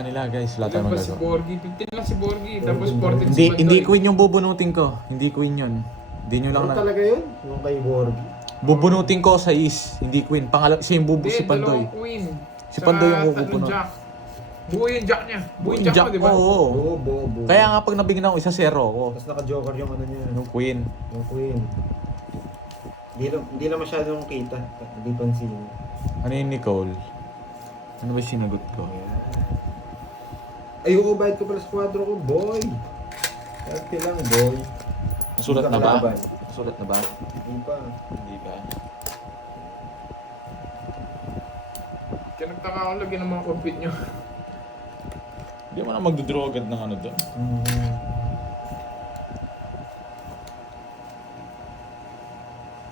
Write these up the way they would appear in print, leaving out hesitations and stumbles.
nila guys, wala tayong Ilan ba si magagawa. Borgi? 15 lang si Borgi. Tapos 14 si Hindi, Bandoy. hindi queen yung bubunutin ko. Hindi queen yun. Hindi nyo lang Ano na... talaga yun? Yung kay Borgi. Bubunutin ko sa is, hindi queen. Siya yung bubu, Hindi, si Pandoy. dalawang queen. Si Pandoy yung Tsaka bubunot. tatlong jack. Buo yung jack niya. Buo yung Yung jack mo, di ba? Oo. Buo. Kaya nga pag nabigyan ako, isa zero ako. Tapos naka-joker yung ano niya. Yung queen. Yung queen. Hindi lang masyadong kita. Hindi pansin. Ano yung Nicole? Ano ba yung sinagot ko? Ayoko, bayad ko pala sa kwadro ko, boy. Dati lang, boy. Nasulat na ba? Nasulat na ba? Hindi pa. Hindi ba? Kaya nagtaka ako lagi ng mga compete nyo. Hindi mo na magdodraw agad ng ano doon.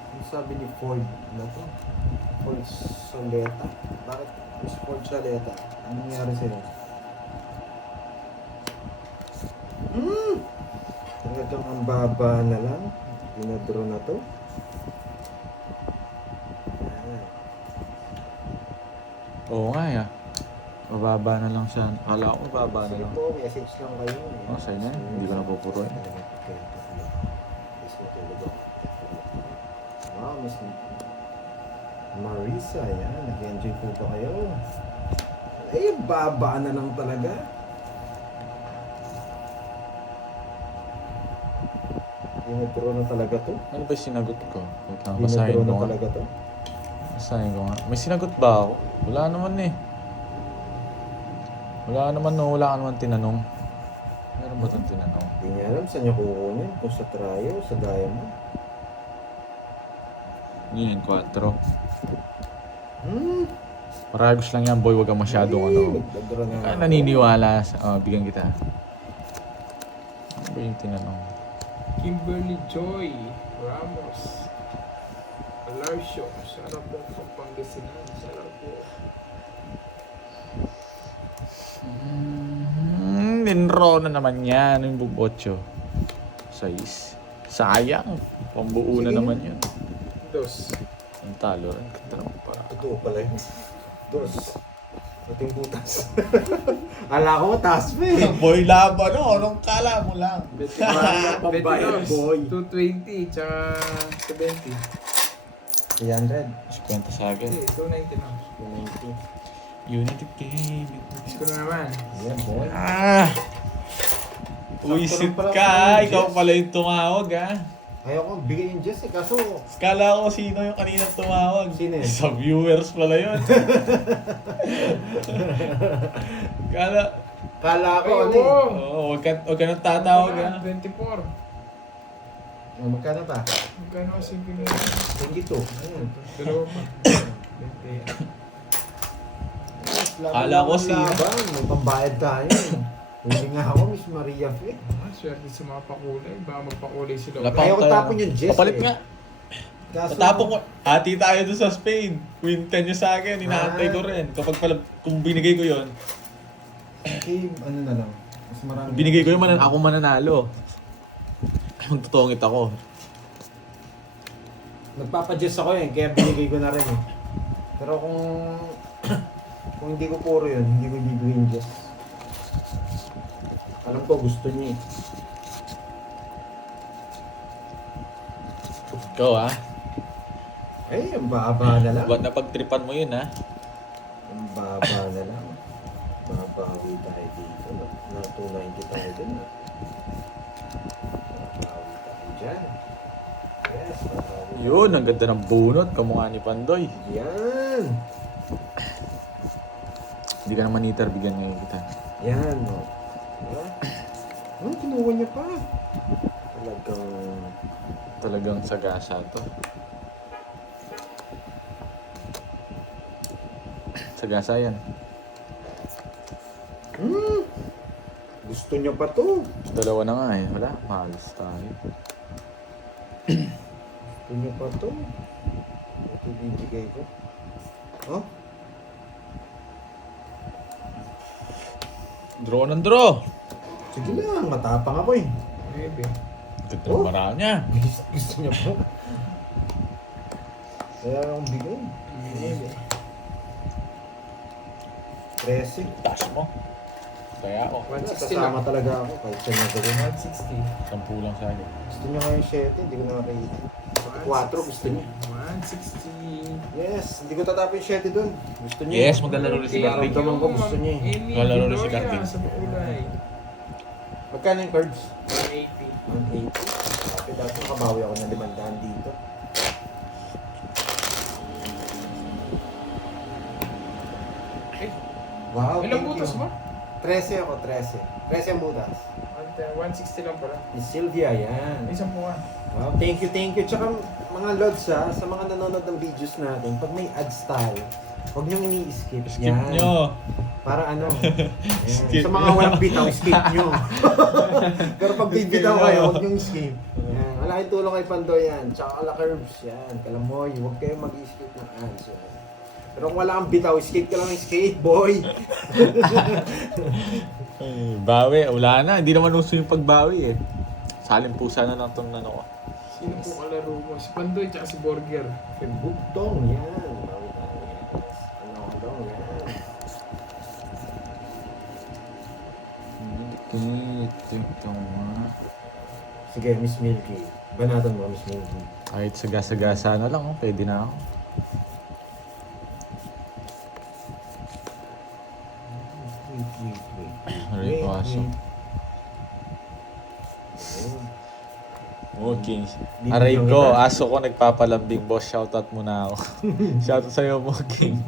Ano sabi ni Ford na to? Ford Soleta. Bakit Miss Ford Soleta? Ano nangyari sa'yo? Talagang ang baba na lang. Dinadraw na to. Oo nga ya. Mababa na lang siya. Akala ko mababa na Sige lang. po, message lang kayo. Oh, sa'yo na yan. Hindi ko na pupuruin. Wow, Miss Marisa, yan. Nag-enjoy po ba kayo? Eh, baba na lang talaga. Dinadro na talaga to. Ano ba yung sinagot ko? Wait lang, Dinadro basahin ko na nga. talaga to. Basahin ko nga. May sinagot ba ako? Wala naman eh. Wala naman tinanong. Meron ba itong tinanong? Hindi niya alam saan niya kukunin. Kung sa Trio, sa Diamond. Yan, 4. Hmm. Paragos lang yan, boy. Huwag kang masyadong ano. Nagdadro na. Naniniwala. Bigyan kita. Ano ba yung tinanong? Kimberly Joy Ramos. Alarcio. Sarap po sa Pangasinan. Sarap po. Ninro na naman yan. Yung bubotso. 6. Sayang. Pambuo na Sige. naman yun. Dos. Ang talo rin. Katrampa. Totoo pala yun. Dos. Ating butas. Ala ko, taas pa eh. Boy, laban no? Anong kala mo lang? Pambayad, boy. 220 tsaka 70. 300. 50 sa akin. Hindi, 290 lang. 290. Unity game. Miss ko na naman. Ayan, boy. Wisit pala ka. ako, Ikaw Jess. pala yung tumawag Ayaw ko bigay yung Jess eh. Kaso, Kala ko sino yung kanina tumawag. Sino yun? Sa viewers pala yun. Kala, kala ko Ay, ano eh. oo. huwag ka nang tatawag 24. Magkano pa? Magkano kasi pinili? 22. Ayun. Dalawa pa. 20. Kala ko si- Laban. May pambayad tayo. Hindi nga ako, Miss Maria Fe. Swerte sa mga pakulay. Baka magpakulay sila. Wala ulit. pa. Ayaw ko tapon yung Jess Kapalit eh. nga. Kaso, Tatapon ko. Ati tayo doon sa Spain. Queen 10 nyo sa akin. Inaantay ko rin. Kapag pala, kung binigay ko yon, Okay, ano na lang. Mas marami. binigay ko yun, ako mananalo. Magtutungit ako. Nagpapa-Jess ako eh, kaya binigay ko na rin eh. Pero kung kung hindi ko puro yun, hindi ko bibigay yung Jess. Alam ko gusto niya eh. Ikaw Eh, ang baba na lang. Ba't napagtripan mo yun Ang baba na lang. Babawi tayo dito. Na 290 tayo dun ah. Babawi tayo dyan. Yes, babawi. Yun, ang ganda ng bunot. Kamukha ni Pandoy. Yan! Hindi ka naman niter, bigyan ngayon kita. Yan, no. Diba? Oh, kinuha niya pa. Talagang sagasa to. Sagasa yan. Gusto niya pa to. Dalawa na nga eh. Wala, mahalos tayo. Gusto niya pa to. Ito bibigay ko. Oh? Draw ng draw. Sige lang, matapang ako eh. Maybe. Ganda ng maraan niya. Gusto niya pa. Kaya akong bigay. Maybe. 13. Taas mo. Kaya ako. 160 Kasama lang. talaga ako kahit siya na gawin. 160. 10 lang sa akin. Gusto niya nga yung 7, hindi ko nakakita. 4 gusto niya. 160. Yes, hindi ko tatapin yung 7 dun. Gusto niya. Yes, maglalaro rin si Kaya Garbage. ramdaman ko gusto niya eh. Lalaro na si Garbage. Sa kulay. Magkano yung cards? 180. 180. Sabi dati makabawi ako ng 500 dito. Eh, Wow, ilang thank butas you. ba? 13 ako, 13. 13 ang butas. 160 lang pala. Ni Sylvia, yan. Isang puwan. Wow, thank you, thank you. Tsaka mga lods ha, sa mga nanonood ng videos natin, pag may ads tayo, huwag niyong ini-skip. Skip yan. nyo. Para ano, yan. Skip Sa mga nyo. walang bitaw, skip nyo. Pero pag Skip bibitaw nyo. kayo, huwag niyong skip. Yan. Malaking tulong kay Pandoy yan. Tsaka ala curves yan. Kalamoy, huwag kayong mag-skip ng ads. Yan. Pero kung wala kang bitaw, skip ka lang ng skate, boy. Ay, bawi, wala na. Hindi naman uso yung pagbawi eh. Saling pusa na lang itong ano ko. Sino po kalaro mo? Si Pandoy tsaka si Burger. Bugtong, yan. Ano daw, yan. Ito nga. Sige, Miss Milky. Banatan mo, Miss Milky. Kahit sagasa-gasa na lang, oh. Pwede na ako. Aray ko aso. Okay. Aray ko, aso ko nagpapalambing, boss. Shoutout muna ako. Shoutout sa'yo, Moking.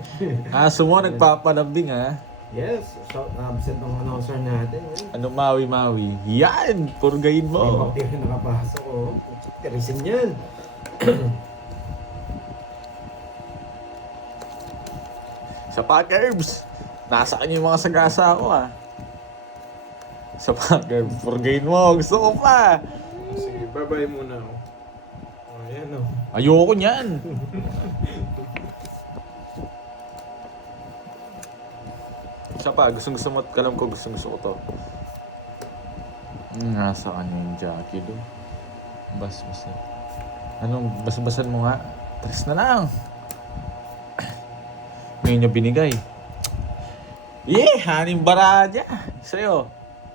Aso mo nagpapalambing, ha? Yes, so, absent ng announcer natin. Ano mawi-mawi? Yan! Purgayin May mo. papel na nakapasok, oh. Tirisin yan. Sa Packers! Nasaan yung mga sagasa ko, ha? Sa Packers, purgayin mo. Gusto ko pa. Sige, bye-bye muna ako. Oh, ayan o. Ayoko niyan. Isa pa, gusto mo, kalam ko gusto ko to. Nasa kanya yung Jackie doon. Bas-bas na. Anong bas-basan mo nga? Tres na lang. Ngayon niya binigay. Haning baradya. Sa'yo.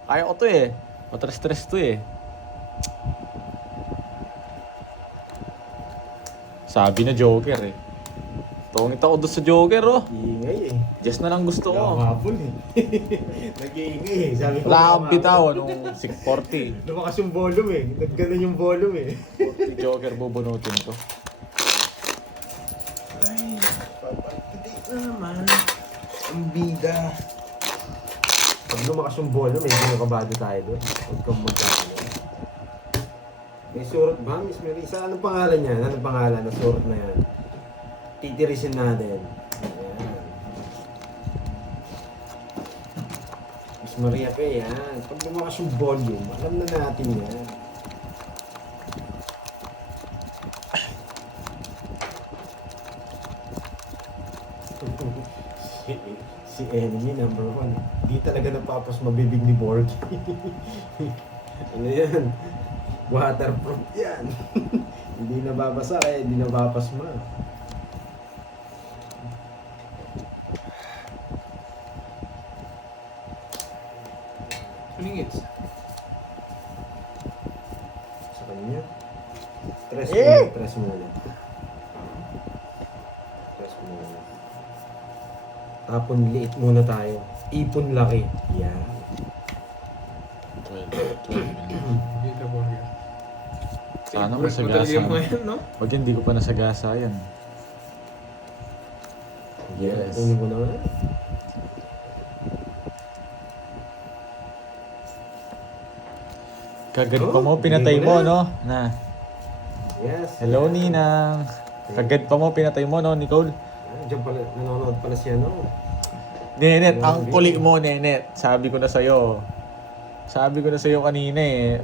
Kaya ko to eh. Matres-tres to eh. Sabi na Joker eh. Tungit ako doon sa Joker oh. Iingay eh. Just na lang gusto ko. Kahapon eh. Nag-iingay eh. Sabi ko, Wala kang bitaw, anong 640. lumakas yung volume eh. Nagganon yung volume eh. 40 Joker bubunutin ko. Ay, papagpiti na naman. Ang bida. Pag lumakas yung volume, medyo nakabado tayo doon. Huwag kang magkakalo. May surot ba, Miss Marisa? Anong pangalan niya? Anong pangalan na surot na yan? Titirisin natin. Ayan. Miss Maria pa yan. Pag lumakas yung volume, alam na natin yan. Si enemy number 1. Di talaga napapos mabibig ni Borg. Ano yan? Waterproof yan. Hindi nababasa kaya hindi nabapasma. Tulingits. Sa kanya. Tres Eh! muna. Tres muna. Tres muna. Tapon liit muna tayo. Ipon laki. Yan. 12. Hindi na Burger. Sana Favorite mo masagasa talaga mo na. yan, no? Wag yan, di ko pa nasagasa yan. Yes. Kunin mo naman. Kagad Oh, pa mo, pinatay hindi mo, mo na. no? Na. Yes. Hello, Ninang. Kagad pa mo, pinatay mo, no, Nicole? Diyan pala, nanonood pala siya, no? Nenet, ang kulit mo, Nenet. Sabi ko na sa'yo. Sabi ko na sa'yo kanina eh.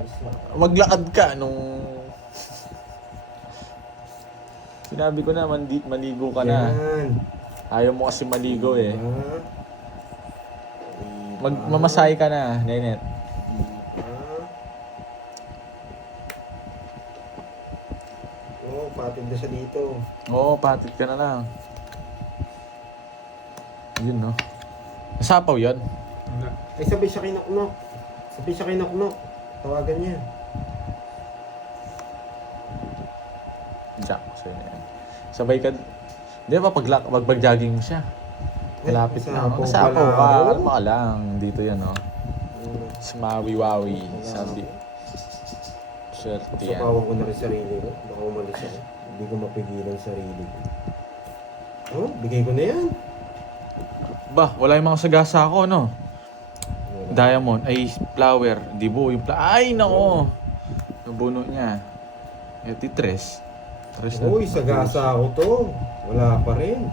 Maglakad ka nung... Sinabi ko na, maligo ka na. Yan. Ayaw mo kasi maligo eh. Diba? Mamasahe ka na, Nenet. Oo, patid na siya dito. Oo, patid ka na lang. Yun, no? Nasapaw yan. Wala. Ay, sabay siya kinoknok. Sabay siya kinoknok. Tawagan niya. Jack, so yun yan. Sabay ka, di ba pag jogging mo siya? Malapit na. Nasapaw Nasapaw pala ka, ako. kalma ka lang. Dito yan, oh. Sumawi-wawi, sabi. Swerte yan. Sapawan ko na rin sarili ko. Baka umalis ako. Hindi ko mapigilan sarili ko. Oh, bigay ko na yan. Ba, wala yung mga sagasa ko, no? Wala. Diamond, ay flower. Di buo yung ay, nako. Nabuno niya. Eti tres. Tres na. Uy, sagasa ako to. Wala pa rin.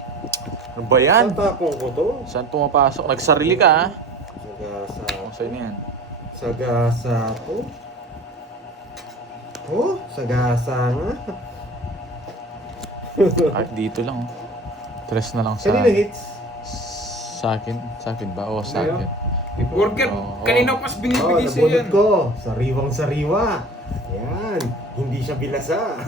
Ano ba yan? Tatapon ko to. Saan pumapasok? Nagsarili ka, ha? Sagasa. Kung sa'yo na yan. Sagasa to. Oh, sagasa nga. Ay, dito lang, oh. Tres na lang sa... Kanina hits. Sa akin? Sa akin ba? Oo, sa Ano? akin. Burger, Oo. kanina ko mas Oh, binibigay sa'yo nabunod yan. ko. Sariwang sariwa. Yan. Hindi siya bilasa.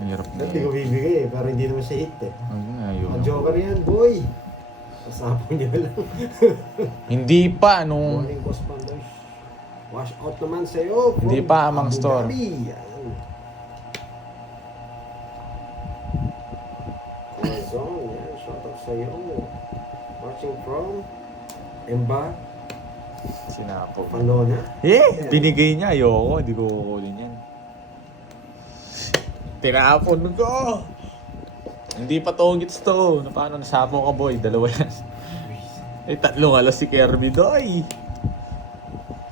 Ang hirap na Dati ko bibigay eh, pero hindi naman siya hit eh. Ayun. Mga joker yan, boy. Pasapon niya lang. Hindi pa, nung... Morning, Boss Pandoy. Wash out naman sa'yo. from Hindi pa, Amang Abu Store. Dhabi. Yan. Quezon, yan. Shout out sa'yo. Watching from Emba, Sinapo. Palona. Binigay niya. Ayoko. Hindi ko kukunin yan. Tinapon ko. Hindi pa tongits to. Paano nasapo ka, boy? Dalawa yan. Eh, tatlong alas si Kirby, doy.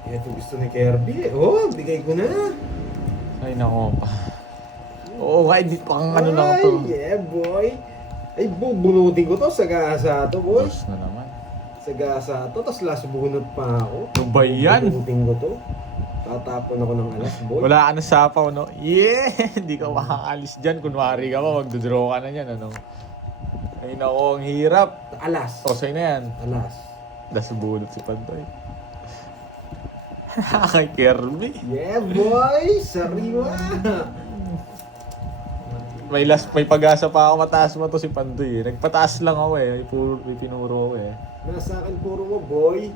Ito gusto ni Kirby eh. Oh, bigay ko na. Ay, nako. Oo, nga, hindi pa kang ano na to. Ay, yeah, boy. Ay, bubunutin ko to. Sagasa to, boy. Boss na naman. Sagasa to. Tapos last bunot pa ako. Ano ba yan? Bubunutin ko to. Tatapon ako ng alas, boy. Wala ka na sapaw, no? Yeah! Hindi ka makakalis dyan. Kunwari ka pa, magdodraw ka na yan, ano? Ay, nako, ang hirap. Alas. O, sa'yo na yan. Alas. Das bunot si Pantoy. Kay Kirby. Yeah, boy. Sariwa. May pag-asa pa ako mataas mo to si Pantoy. Nagpataas lang ako eh. May pinuro ako eh. Nasa akin puro mo, boy.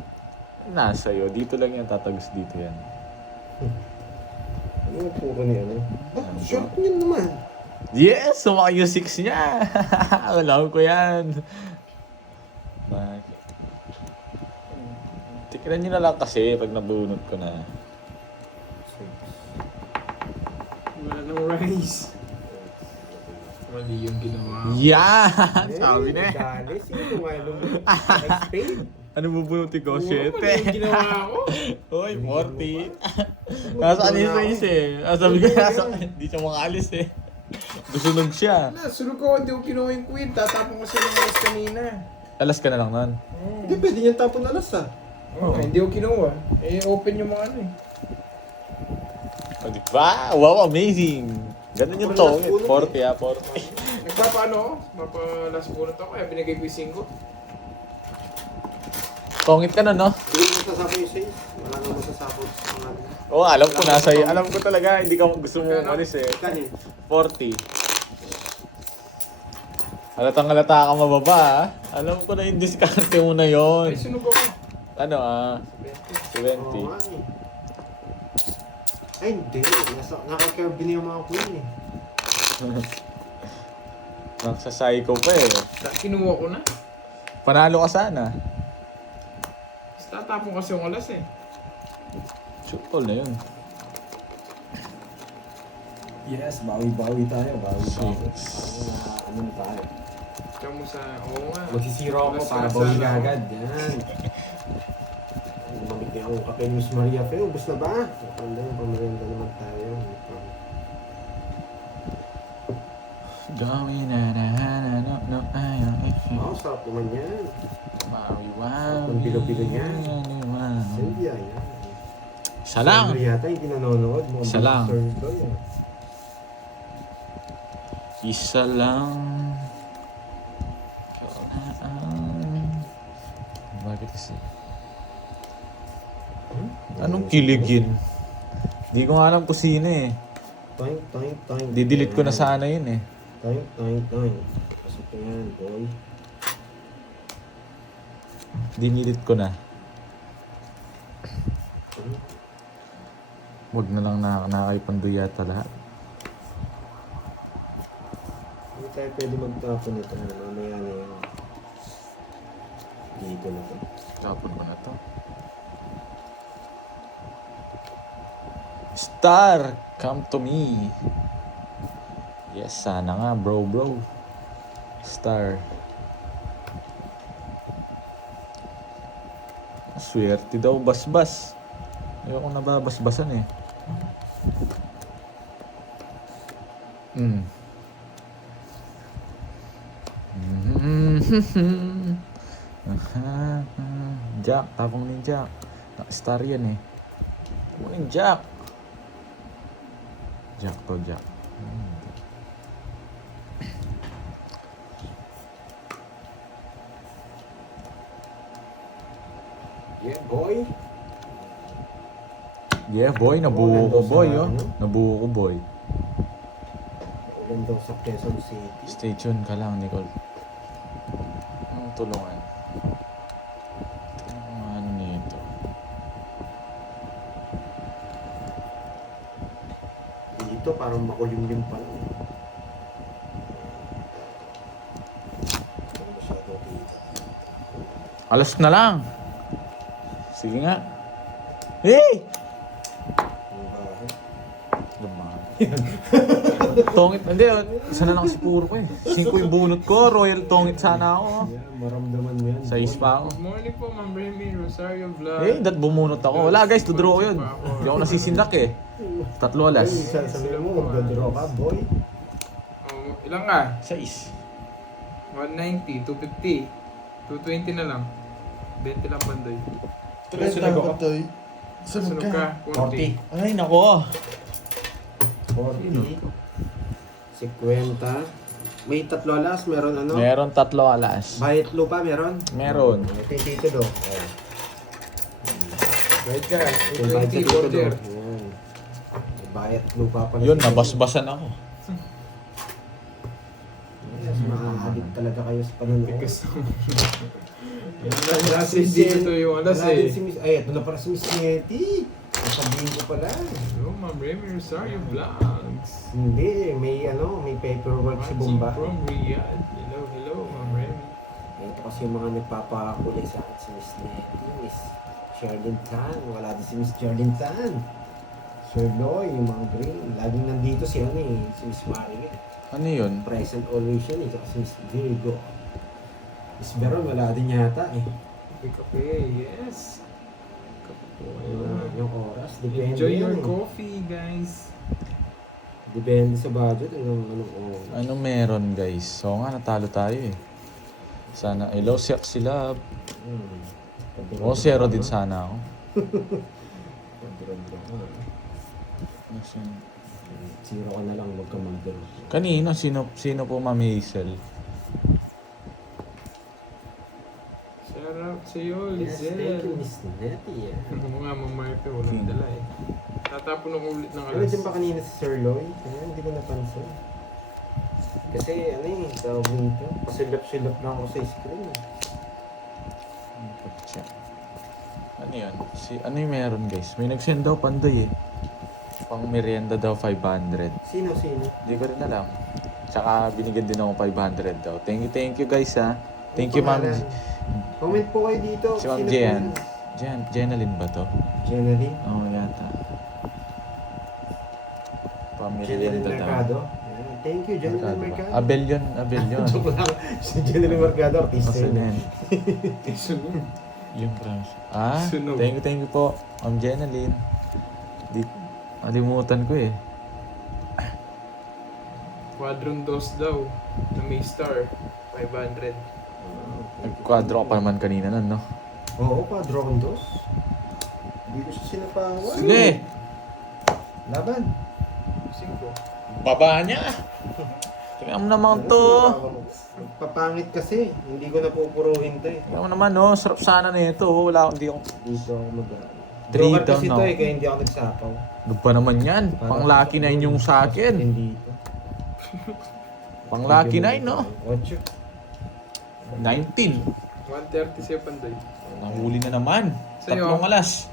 Nasa iyo. Dito lang yan. Tatagos dito yan. Ano yung puro niya, ano? Ah, short niya naman. Yes! Sumaka yung 6 niya. Alam ko yan. Bakit? Tignan nyo na lang kasi pag nabunot ko na. Wala nang rice. Mali yung ginawa. Yan! Sabi na eh. Dali, sino nga nung Spain? Ano bubunutin ko? Oo, 7. mali yung ginawa ko. Hoy, 40. Nasaan yung size eh? Sabi ko, hindi siya makaalis eh. Susunod siya. Wala, sunod ko, hindi ko kinuha yung queen. Tatapon ko sila ng rice kanina. Alas ka na lang nun. Hindi, pwede niyang tapon alas ah. Oo, hindi ko kinuha. Eh, open yung mga ano eh. O, di ba? Wow, amazing! Ganun yung tongit. 40 ah, 40. Nagpapaano ako? Mapa-last bunot ako. Kaya binigay ko yung 5. Tongit ka na, no? Hindi mo masasapo yung size. Wala nang masasapo sa mga ano. Oo, alam ko nasa iyo. Alam ko talaga, hindi ka gusto mo umalis eh. Kanin. 40. Halatang-halata ka mababa ah. Alam ko na yung diskarte mo na Ay, yon. sunog ako. Ano ah? 20. Oo 20. nga eh. Ay, hindi. Naka-curve na yung mga queen eh. Nagsasayko pa eh. Kinuha ko na. Panalo ka sana. Tatapon kasi yung alas eh. Chukol na yun. Yes, bawi-bawi tayo. Bawi-bawi. Six. Ano na tayo? Tsaka mo sa... Oo nga. Magsisiro ako Alas para na bawi sana na ako. agad. Yan. Lumamit niya akong kape ni Miss Maria Fe. Ubus na ba? Napanda yung pamerinda naman tayo. Gawin na no ayaw Oo, sarap naman yan. Mawiwaw. Ang bilo-bilo niya. Mawiwaw. Silvia, yan. Isa lang. Silvia yata hindi nanonood. Mga Isa lang. booster to, yan. Isa lang. Bakit kasi? Anong kiligin? Di ko nga alam kung sino eh. Toing, toing, toing. Didelete ko na sana yun eh. Toing, toing, toing. Pasok ko yan, boy. Dinilit ko na. Wag na lang nakakaipandoy yata lahat. Hindi tayo pwede magtapon ito. Mamaya na yan. Dito na to. Tapon ko na to. Star, come to me. Yes, sana nga bro. Star. Swerte daw basbas. Ayoko nababasbasan eh. Jack, tapong ni Jack. Naka-star yan eh. Kunin Jack. Jack to Jack. Yeah, boy. Yeah boy, nabuo ko boy oh. Nabuo ko boy. Ulan daw sa Quezon City. Stay tuned ka lang, Nicole. Anong tulungan? Ano nito? Dito parang makulimlim pa lang. Masyado dito. Alas na lang. Sige nga. Hey! Ang bahay. Lumahan. Tongit, hindi. Isa na lang si puro ko eh. 5 yung bunot ko. Royal tongit sana ako. Yeah, maramdaman mo yan. Sa pa ako. Good morning po, Ma'am Remy. Rosario Vlog. Eh, dat bumunot ako. Wala guys, tudraw ko yun. Hindi ako nasisindak eh. 3 alas. Sabi mo, magdodro ka, boy. Ilang ka? 6. 190, 250, 220 na lang. 20 lang bandoy. Sunog ako. Sunog ka, 40. Ay, nako. 40. 50. May 3 alas, meron ano? Meron 3 alas. Bayit lupa, meron? Meron. Ito yung titulo. Bayad ka, Yung bayit sa 220, titulo. order. Yan. May bayat lupa pala. Yun, nabasbasan ako. Yes, makakahalit talaga kayo sa panunood. Because alas dito yung alas Wala din si eh. Miss, ay, ito na para si Miss Nettie. Nasabihin ko pala. Hello, Ma'am Remy. Rosario Vlogs. Hindi, may ano, may paperwork si Watching Bomba. from Riyadh. Hello, Ma'am Remy. Ito kasi yung mga nagpapakulay sa akin si Miss Nettie, Miss Sherlyn Tan. Wala din si Miss Sherlyn Tan. Sir Loy, yung mga green. Laging nandito si ano eh, si Miss Marie. Ano yun? Present always yun eh, tsaka si Miss Virgo. Miss Veron, wala din yata eh. Kape, yes. Kape po. Yung oras, depende Enjoy your yan eh. coffee, guys. Depende sa budget, anong oras. Ano meron guys? So nga, natalo tayo eh. Sana, low siyak sila. O, 0 din sana ako. Zero ka na lang, huwag ka mag-draw. Kanina, sino po Ma'am Hazel? Shout out sa iyo, Yes, thank you, Lizelle. Miss Nettie. Ano nga, Ma'am Marpe, walang dala eh. Tatapon ako ulit ng Ano alas. dyan ba kanina si Sir Loy? Hindi ko napansin. Kasi ano eh, tawag nito. Pasilap-silap lang ako sa screen. Check. Ano yun? Ano yung meron guys? May nag-send daw panday eh. Pang merienda daw 500. Sino? Hindi ko rin alam. Tsaka binigyan din ako 500 daw. Thank you guys ha. Thank you Ano Ma'am. pangalan? Comment po kayo dito. Si Ma'am Sino po Jean. yun? Jenaline ba to? Jenaline? Oo, yata. Jenaline Pamerienda daw. Mercado. Ayan. Thank you, Jenaline Mercado. Abel yun, Abel yun. Joke lang. Si Jenaline Mercado, artista Kasi yun. na yan. Sunog. Yung branch. Ah, Sunog. thank you po. Ma'am Jenaline. Alimutan ko eh. Quadron dos daw. Na may star. 500. Nagkwadro ka pa naman kanina nun, no? Oo, Padro Condos. Hindi ko siya sinapawan. Sige! Laban. 5. Baba niya! Tingnan mo naman to. Papangit kasi. Hindi ko napupuruhin to eh. Tingnan mo naman, no? Sarap sana nito. Wala akong, hindi ako. Dito ako mag-ano. Three Joker down kasi na to ako. eh, kaya hindi ako nagsapaw. Ano ba naman yan? Pang lucky 9 yung sa akin. Hindi. Pang lucky 9, no? 8. 19. 130 siya panday. Nahuli na naman. Sa'yo? Tatlong alas.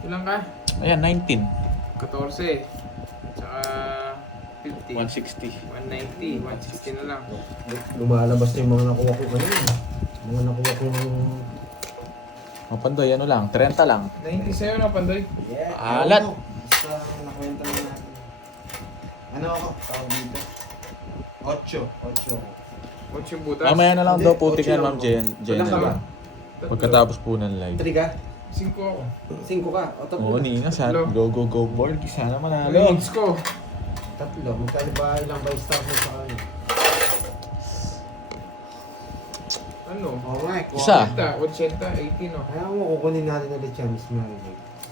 Ilang ka? Ayan, 19. 14. Tsaka 50. 160. 190. 160 na lang. Lumalabas na yung mga nakuha ko kanina. Mga nakuha ko yung... Mga Pandoy, ano lang, 30 lang. 90 sa'yo na, Pandoy. Yeah, Alat. ano, basta nakwenta na natin. Ano ako? Tawag dito. 8. 8 yung butas. Mamaya na lang Hindi, daw, putik ocho yan, lang Ma'am ako. Jen. Ilan ka ba? Pagkatapos po ng live. 3 ka? 5 ako. 5 ka? O 3 Oo, Nina, sa Tatlo. go, Borg. Sana Ano manalo. yung hits ko? 3. Magkano ba ilang by star mo sa kanya? Ano? Oo nga eh. Isa. 80, 18 oh. Kaya mo kukunin natin ulit siya, Miss Mary.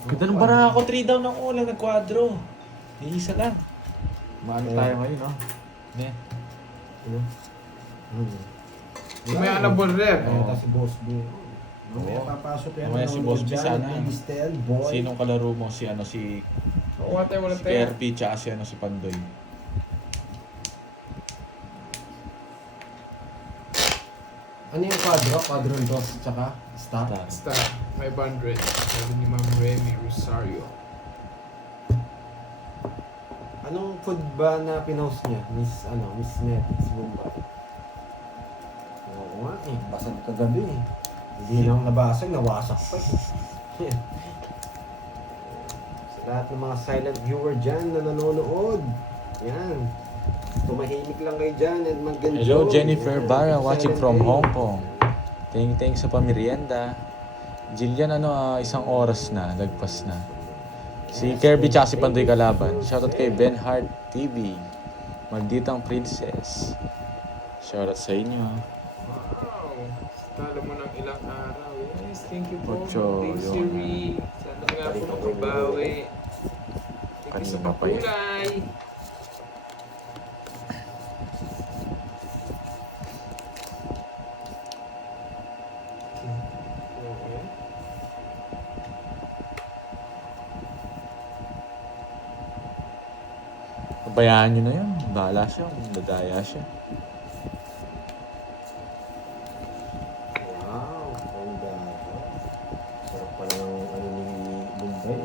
Ganda ng bara ako, 3 down ako, lang nagkwadro. Isa lang. Maano tayo ngayon, no? Ne. Ano? May alaborder. Kaya ta si Boss B. Mamaya Oo. papasok yan. Mamaya si Boss B sana. Listel, boy. Sinong kalaro mo? Si ano, si Oo, tayo walang tayo. PRP, tsaka si ano, si Pandoy. Ano yung quadro? Quadro dos, tsaka star? Basta, 500. Sabi ni Ma'am Remy Rosario. Anong food ba na pinost niya? Miss Netics Mumbai. Oo nga eh, basag kagabi eh. Hindi lang nabasag, nawasak pa eh. Sa lahat ng mga silent viewer dyan na nanonood, yan. Tumahimik lang kayo dyan and mag-enjoy. Hello, Jennifer Yan, Barra, silent watching from day. Hong Kong. Thank sa pamirienda. Jillian, isang oras na, lagpas na. Si Kirby tsaka si Pandoy Kalaban. Shoutout kay Ben Hart TV. Malditang Princess. Shoutout sa inyo. Wow! Talo mo ng ilang araw. Yes, thank you po. Ocho, Thank yun. Siri. Sana nga po makabawi. Thank you sa Kanina pa yun. pakulay. Okay. Pabayaan nyo na yun. Bahala siya. Dadaya siya. Wow, ganda. Sarap pa ng ano ni Mumbai.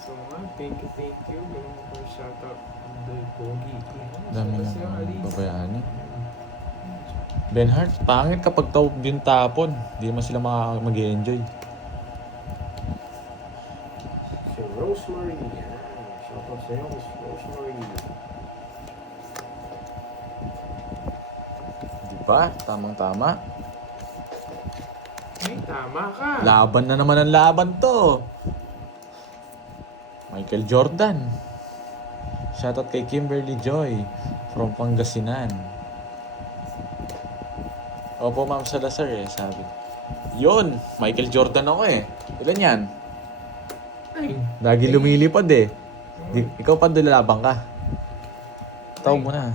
So, thank you. Ganun po shoutout. Andoy Pogi. Dami Shoutout na sa'yo, Alice. babayaan niya. Ben Hart, pangit kapag yung tapon. Hindi naman sila mag-enjoy. Si Rosemary. Yan. Shoutout sa'yo, Miss Rosemary. Diba? Tamang-tama. Ay, tama ka. Laban na naman ang laban to. Michael Jordan. Shoutout kay Kimberly Joy from Pangasinan. Opo, Ma'am Salazar sabi. Yun, Michael Jordan ako Ilan yan? Ay. Lagi lumilipad ikaw pa labang ka. Tawag mo na.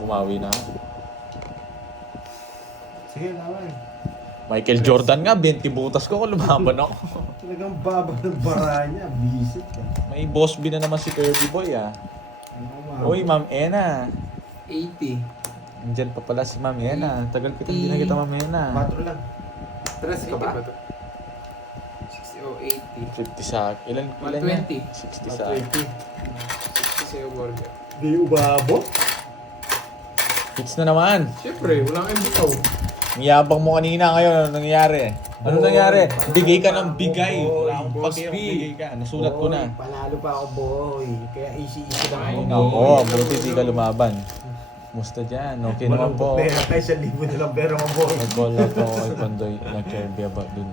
Bumawi na. Sige, lawan. Michael Jordan nga, 20 butas ko lumaban ako. Talagang baba ng bara niya. Visit eh. May boss B na naman si Kirby Boy Uy, Ma'am Ena. 80. Nandyan pa pala si Ma'am Ena. Tagal kita hindi nakita Ma'am Ena. 4 lang. 3 ka 80 ba? ba to? 60 o 80. 50 sa ilan yan? 120. 60 sa 20. 60 sa'yo, burger. Di ubabo? hits na naman. Siyempre, wala kang bitaw. Ang yabang mo kanina ngayon. Ano nangyari? Ano Boy, nangyari? panalo Bigay ka pa ng ako, bigay. boy. Wala akong Boss pakialam. B. Bigay ka. Nasulat ko na. Boy, panalo pa ako, boy. Kaya easy-easy lang Ay, ako. no. Nako, buti di ka lumaban. Musta dyan? Okay naman po. Pera tayo, 1,000 na lang pera mo, boy. Nag-call out ako kay Pandoy na Kirby about dun.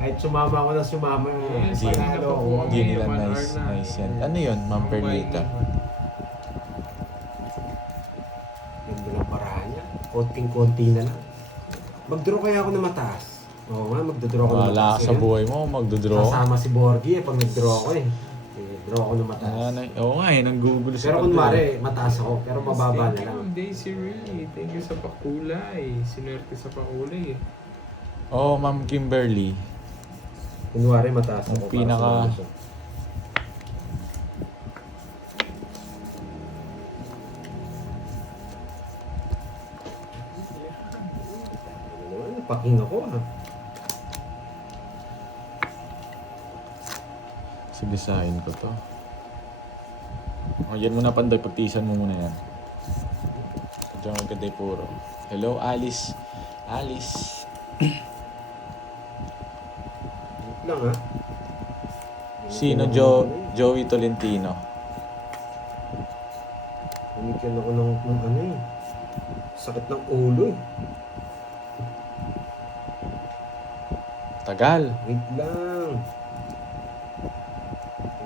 Kahit sumama ako na sumama. Yes, Hindi. Panalo ako. Hindi nila 1 hour nice. na. Nice yan. Ano yun? Ma'am Perlita. Ganda ng parahan niya. Konting-konti na lang. Mag-draw kaya ako na mataas. Oo nga, magdodraw ako na Wala mataas. ka sa buhay mo. Magdodraw. Kasama si Borgie pag nag-draw ako eh. Draw ako na mataas. Oo nga nanggugulo si Pero Pandoy. kunwari, mataas ako. Pero mababa na Thank lang. you, Daisy Ray. Thank you sa pakulay. Sinuwerte sa pakulay. Oo, Ma'am Kimberly. Kunwari, mataas Ang ako. pinaka- para sa siya. Paking ako ha. Sigisahin ko to. O, yan muna Pandoy, pagtiisan mo muna yan. Diyan ang ganda puro. Hello, Alice. Alice. Wait lang ha. Sino Joey Tolentino? Umikyan ako ng ano eh. Sakit ng ulo eh. Tagal. Wait lang.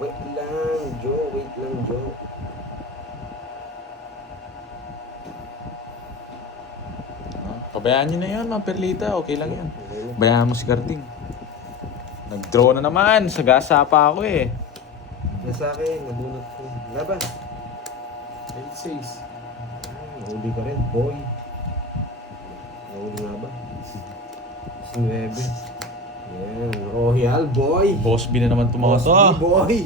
Wait lang, Joe. Wait lang, Joe. Pabayaan nyo na yun, mga perlita. Okay lang yun. Bayaan mo si Carding. Nag-draw na naman. Sagasa pa ako eh. Nasa akin, nabunot ko. Laban. 86. Nahuli ka rin, boy. Nahuli nga ba? 9. Yan, Royal, boy. Boss B na naman tumawa to. Boss B, boy.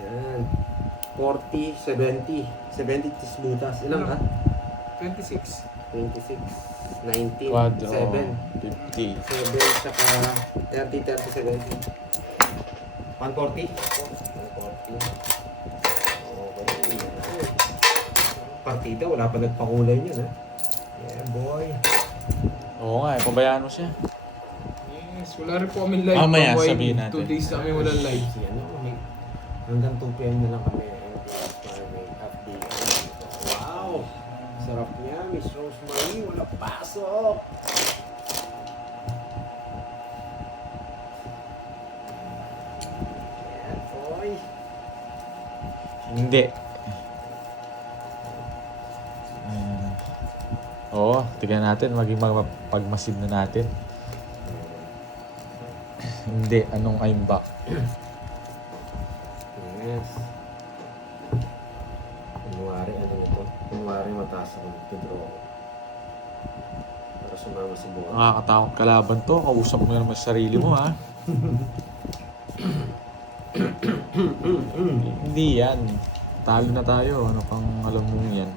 Yan. 40, 70. 70 tisbutas. Ilang ka? 26. 26. 19. Quadro. 7. 50. 7, saka 30, 30, 70. 140? 140. Okay. Partida, wala pa nagpakulay niyan, ha? Yeah, boy. Oo nga eh, pabayaan mo siya. Yes, wala rin po kami live. Mamaya, Pamay, sabihin natin. 2 days na kami walang live. Yan, hanggang 2 p.m. na lang kami. Para may update. Wow! Sarap niya, Miss Rosemary. Wala pasok! Yan, boy. Hindi. Ayan. Oo, tignan natin. Maging pagmasid na natin. Hindi. Anong I'm back? Yes. Kunwari, ano ito? Kunwari mataas ako nagtidraw ako. Para sumama si Buwan. Nakakatakot kalaban to. Kausap mo naman sa sarili mo, ha? Hindi yan. Talo na tayo. Ano pang alam mo yan?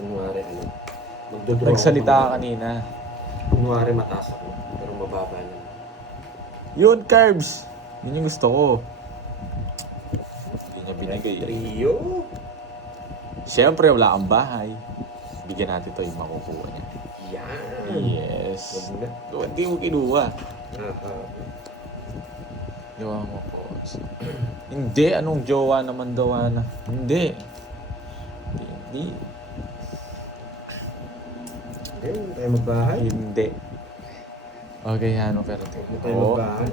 Kunwari, ano? Magdodraw Nagsalita ako. ka kanina. Kunwari mataas ako, pero mababa na. Yun, Carbs! Yun yung gusto ko. Hindi niya binigay. eh. Trio? Siyempre, wala kang bahay. Bigyan natin to yung makukuha niya. Yan! Yes. Wag na. Hindi mo kinuha. Aha. Jowa mo ko. Hindi. Anong jowa naman daw na? Hindi. Hindi. Hindi, hindi tayo magbahay. Hindi. Okay, ano pero Hindi tayo tingnan. magbahay.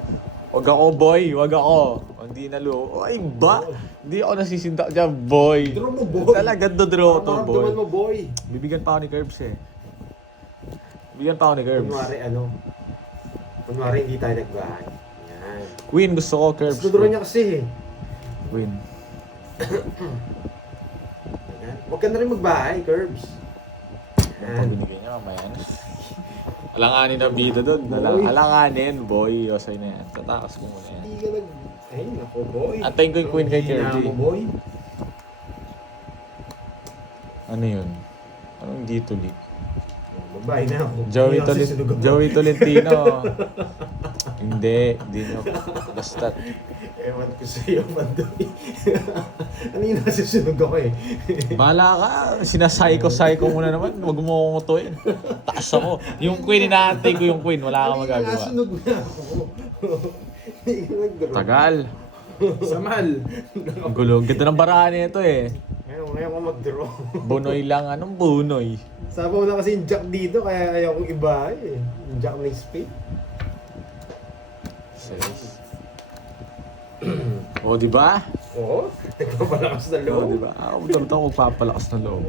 Wag ako, boy. Wag ako. Hindi na lo. Ay, ba? Hindi ako nasisinta dyan, boy. Draw mo, boy. Talaga do-draw to, boy. Maramdaman mo, boy. Bibigyan pa ako ni Curbs eh. Bibigyan pa ako ni Curbs. Kunwari, ano? Kunwari, hindi tayo nagbahay. Yan. Queen, gusto ko, Curbs. Gusto draw niya kasi eh. Queen. Yan. Huwag ka na rin magbahay, Curbs. Ano pa binigay niya mamaya na? Alanganin na bida doon. Boy. Alanganin, boy. Osay na yan. Tatakas mo muna yan. Hindi ka nag... Ay, naku, boy. Antayin ko yung Queen kay Hina Kirby. mo, boy. Ano yun? Anong dito ulit? Magbahay na ako. Joey, Hindi ako sisunugan mo. Joey Tolentino. Hindi nyo. Basta. Ewan ko sa iyo, Mandoy. Ano yung nasusunog ako eh? Bahala ka. Sinasay-ko muna naman. Huwag mo akong utuin. Taas ako. Yung Queen, inaantay ko yung Queen. Wala kang magagawa. Nasunog na ako. Hindi ka nag-draw. Tagal. Samal. Ang gulo. Ganda ng baraan nito eh. Ngayon ko mag-draw. Bunoy lang. Anong bunoy? Sabaw na kasi yung jack dito, kaya ayaw kong ibahay eh. Yung jack ng spade. O, di ba? Oo, nagpapalakas na O, loob. di ba? Ako daw ako papalakas ng loob.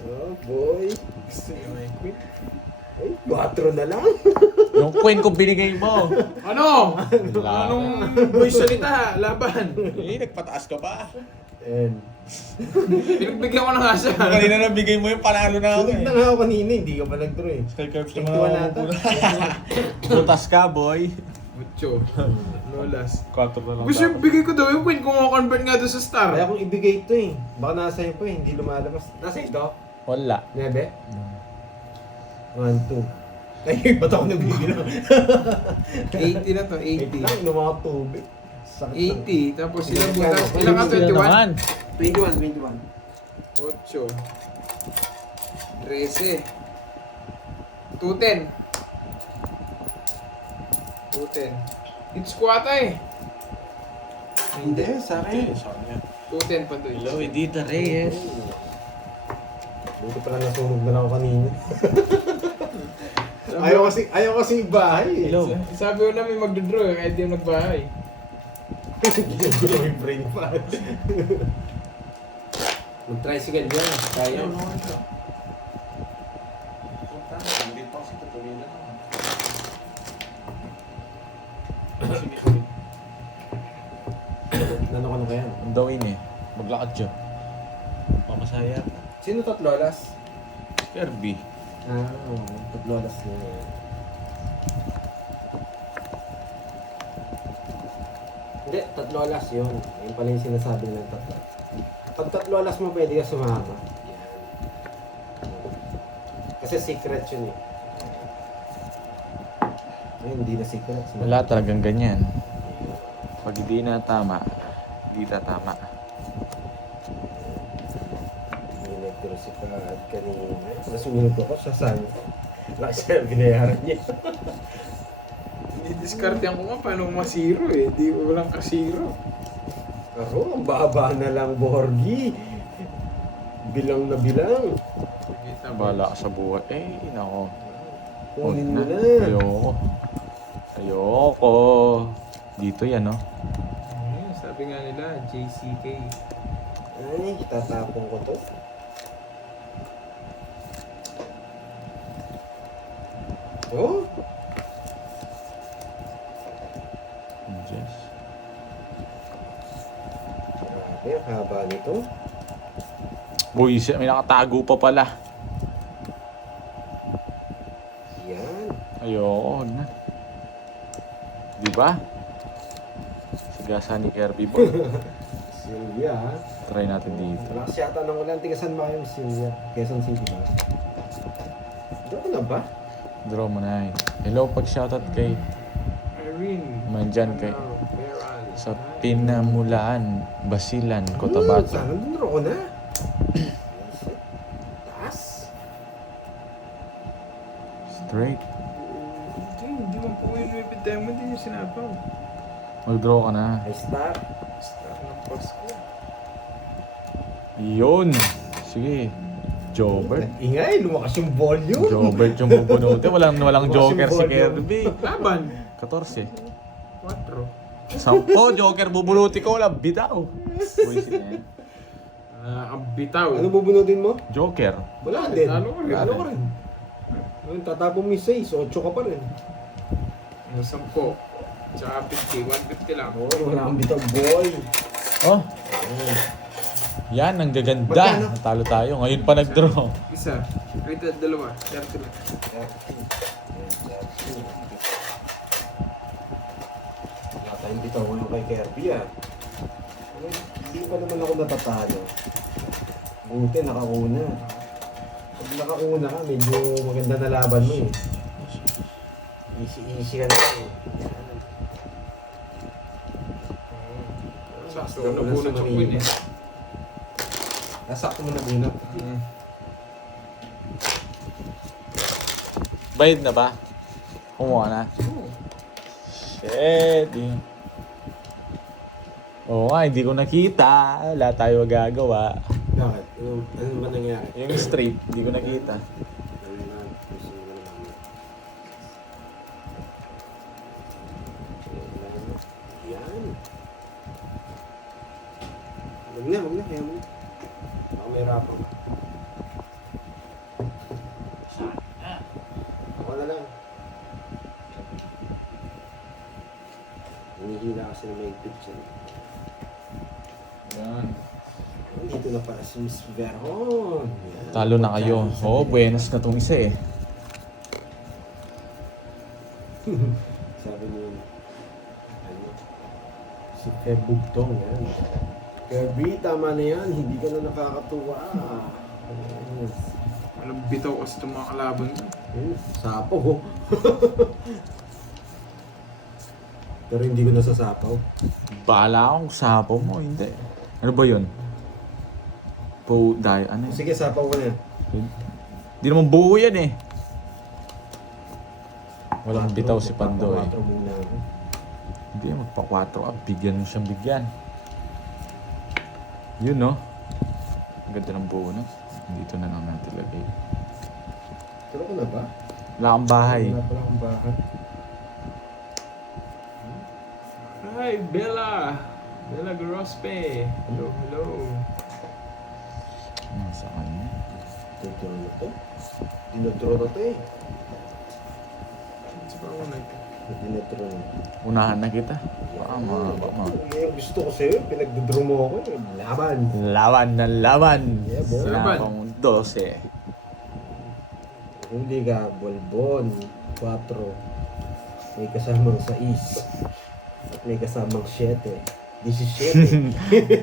Oh boy. Gusto niyo may queen? Ay, 4 na lang. Yung Queen ko binigay mo. Ano? Wala. Anong boy salita? Laban. Eh, nagpataas ka pa. And, Pinagbigyan ko na nga siya. Kanina nabigay mo yung panalo na ako sunog na nga ako kanina, hindi ka pa nag-draw eh. Sky Curbs Tingnan naman natin. ako. Putas ka, boy. Mucho. Lolas. 4 na lang. Gusto yung bigay ko daw yung Queen kung convert nga doon sa star. Kaya kong ibigay ito eh. Baka nasa iyo pa eh, hindi lumalabas. Nasa ito? Wala. 9? 1, 2. Ay, ba't ako nabibilang? 80 na to, Wait 80. lang, inom ako tubig. Sakit lang. 80, tapos ilang Ilan butas? ka? Ilang ka, Sila 21? naman. 21. 8. 13. 210. 210. It's kuwata eh. Hindi, sa akin. 210 pa doon. Hello, Edita Reyes. Buti pala nasunog na lang ako kanina. ayaw kasi bahay. Hello. Sabi ko namin magdodraw eh, kahit di yung nagbahay. Hindi ko yung brain pa. Mag-tricycle yan. Kaya. Ano kaya? Ang dawin eh. Maglakad siya. Pamasaya. Sino tatlolas? Kirby. Tatlolas niya. Hindi, tatlolas yun. Yun pala yung sinasabi nilang tatlo. Pag tatlolas mo, pwede ka sumama. Yan. Kasi secret yun eh. Ngayon, hindi na secret. Wala talagang ganyan. Pag hindi na tama, hindi tatama. Nag-draw si Pat kanina. Nasumunod ako sa saan. Lakas na binayaran niya. Didiskartehan ko nga paano masiro eh. Di walang kasiro. Ako, ang baba na lang, Borgi. Bilang na bilang. Bala ka sa buhay. Eh, nako. Kunin mo na. Ayoko. Ayoko. Dito yan, no? Sabi nga nila, JCK. Ay, tatapong ko to. Oh, Yes. grabe, ang haba nito. Uy, may nakatago pa pala. Yan. Ayoko, huwag na. Di ba? Sigasa ni Kirby Boy. Silvia, ha? Try natin dito. Malakas yata ng ulan. Tigasan ba kayo, Silvia? Quezon City ba? Doon na ba? Draw mo na eh. Hello, pag-shoutout kay Irene. Mandyan kay Beran. sa Pinamulaan, Basilan, Cotabato. Sana doon ako na. Taas. Straight. Hindi man po yung Lupit Diamond, hindi yung sinapaw. Mag-draw ka na. Ay, start. Start ng Pasko. Yun. Sige. Jobert. Ingay, lumakas yung volume. Jobert yung bubunutin. Walang joker si Volume. Kirby. Laban. 14. 4. 10 joker bubunuti ko. Walang bitaw. Buisit na yan. Ang bitaw. Ano bubunutin mo? Joker. Wala din. Talo ka rin. Talo ka rin. Ayun, tatapong mo yung 6, 8 ka pa rin. Yung 10. Tsaka 50. 150 lang. Oo, wala kang bitag boy. Oh. Yan, ang gaganda. Magkano? Natalo tayo. Ngayon pa nag-draw. Isa. Rated dalawa. 30 lang. Wala tayong bitaw ngayon kay Kirby ah. Hindi pa naman ako natatalo. Buti, nakauna. Pag nakauna ka, medyo maganda na laban mo eh. Easy ka na lang eh. Sakto. Nabunod yung queen eh. Nasakto mo na bunot. Bayad na ba? Kumuha na. Shit. Oo nga, hindi ko nakita. Wala tayo magagawa. Bakit? Ano ba nangyari? Yung straight, hindi ko nakita. Yan. Wag na, kaya mo. Baka may rapper ka. Ako na lang. Hinihila kasi na may picture. Yan. Dito na pala si Miss Veron. Yan. Talo na kayo. Oo, buenas na tong isa eh. Sabi ni ano, si Feb Bugtong yan. Kirby, tama na yan. Hindi ka na nakakatuwa. Yes. Walang bitaw kasi itong mga kalaban ko. Sapaw, oh. Pero hindi ko nasasapaw. Bahala akong sapo mo, hindi. Ano ba yun? Ano yun? Sige, sapaw ko na. Hindi naman buo yan eh. Walang bitaw si Pandoy. 4 muna ako. Hindi, magpa-4 up. Bigyan mo siyang bigyan. Yun no? Ang ganda ng buo no? Dito na lang natin lagay. Turo ko na ba? Wala kang bahay. Wala pala akong bahay. Hi, Bella! Bella Grospe! Hello, hello! Nasa kanya. Tinuturo na to. Tinuturo na to eh. Sa pa ako nag- Tinuturo na. Unahan na kita. Baka ma. Eh, gusto ko sa'yo, pinagdodraw mo ako eh. Laban. Laban na laban! Yeah, boy. Sinapang 12. Huli ka, Bolbon, 4. May kasamang 6. At may kasamang 7. 17.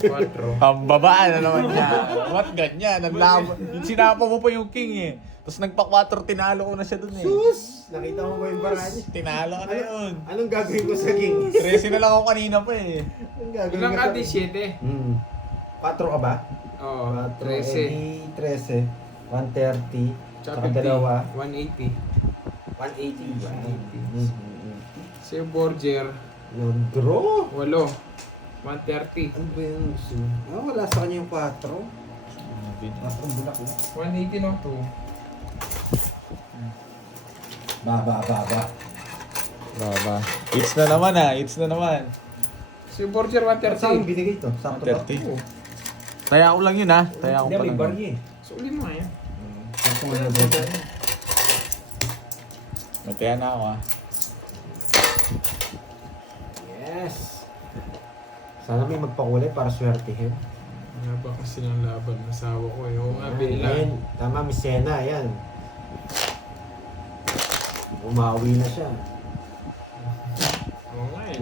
4. Ang babaan na naman niya. What ganyan? Naglaban. Sinapa mo pa yung king eh. Tapos nagpa-4, tinalo ko na siya dun eh. Sus! Nakita mo ba yung baranya? Tinalo ka na yun. Anong gagawin ko sa king? 13 na lang ako kanina pa eh. Anong gagawin Ilang ko ka? sa 17? 4 ka ba? Oo, 4, 13. 13. 130. Tsaka Saka dalawa. 180. 180. 180. Si Borger, Nag-draw? 8. 130. Ano ba yung gusto mo? Ah, wala sa kanya yung 4. 4 bulak na. 180 no 2. Baba. Baba. Hits na naman ah. Hits na naman. Si Borger Saan 130. binigay ito? Sakto ba? 130. Oo. Taya ko lang yun ah. Taya ko Hindi, pa may lang. barya eh. So ulin mo nga yan. Sakto nga na ba? Mataya na ako ah. Yes! Sana may magpakulay para swertihin. Nga ba kasi ng laban? Masawa ko eh. Oo nga, Bella. Ayan. Tama, Miss Sena. Ayan. Umawi na siya. Oo nga eh.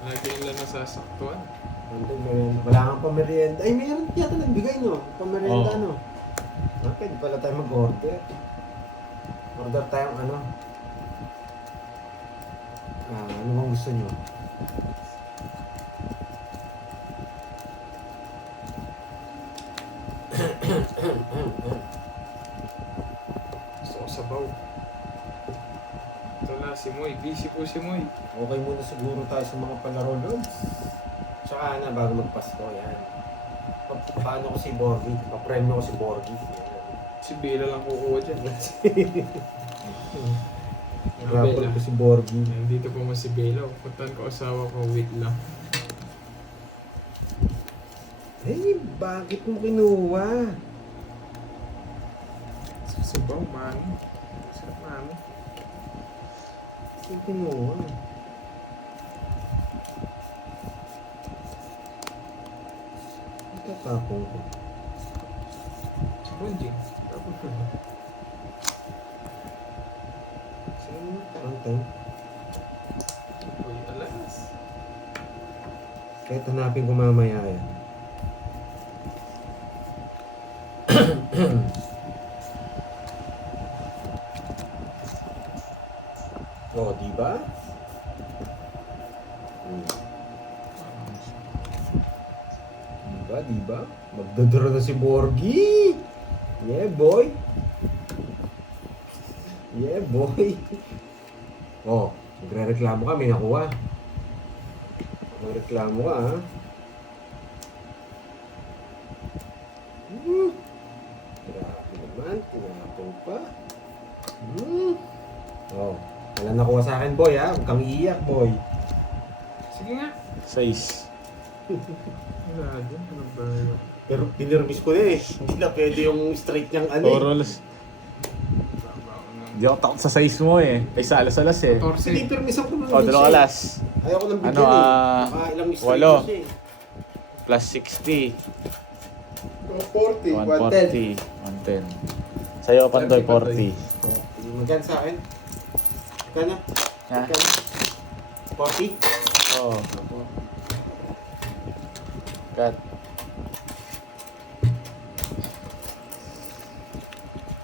Lagi nila nasasaktuan. Wala kang pamerienda. Ay, mayroon yata nagbigay, no? Pamerienda, Oo. no? Ah, pwede pala tayo mag-order. Order tayong ano? Ano bang gusto nyo? Gusto ko sabaw. Ito na si Moy. Busy po si Moy. Okay muna siguro tayo sa mga palaro doon. Tsaka na, bago magpasko, yan. Paano ko si Borgie? Papremyo ko si Borgie. Si Bella lang kukuha dyan. Rapper ko si Borgie. Nandito po mo si Bella. Puntan ko asawa ko. Wait lang. Hey, bakit mo kinuha? Sabaw, mami. Sarap, mami. Bakit mo kinuha? Tatapong ko. Si Bonjing. Sino? Pantay. Uy, alas. Kahit hanapin ko mamaya yan. Oh, di ba? Di ba? Magdodoro na si Borgie! Yeah, boy! Yeah, boy! Oh, nagre-reklamo ka, may nakuha. Nagreklamo ka, ha? Grabe naman, tinapong pa. Oh, wala nakuha sa akin, boy, ha? Huwag kang iiyak, boy. Sige nga. 6. Wala din. Ano ba yun? Pero pinirmis ko na eh. Hindi na pwede yung straight niyang ano eh. Oros. Baba ako ng... Hindi ako takot sa size mo eh. Kaysa alas-alas eh. 14. Hindi, permisan ko naman. O, dalawang alas. Ayaw ko lang bigyan Ano, eh. Baka ilang straight walo. na siya eh. Plus 60. 40, 140. 110. Sa'yo, Pandoy, 40. Magkano sa akin? Magkano? Ha? Magkano? 40? Oo. Cut.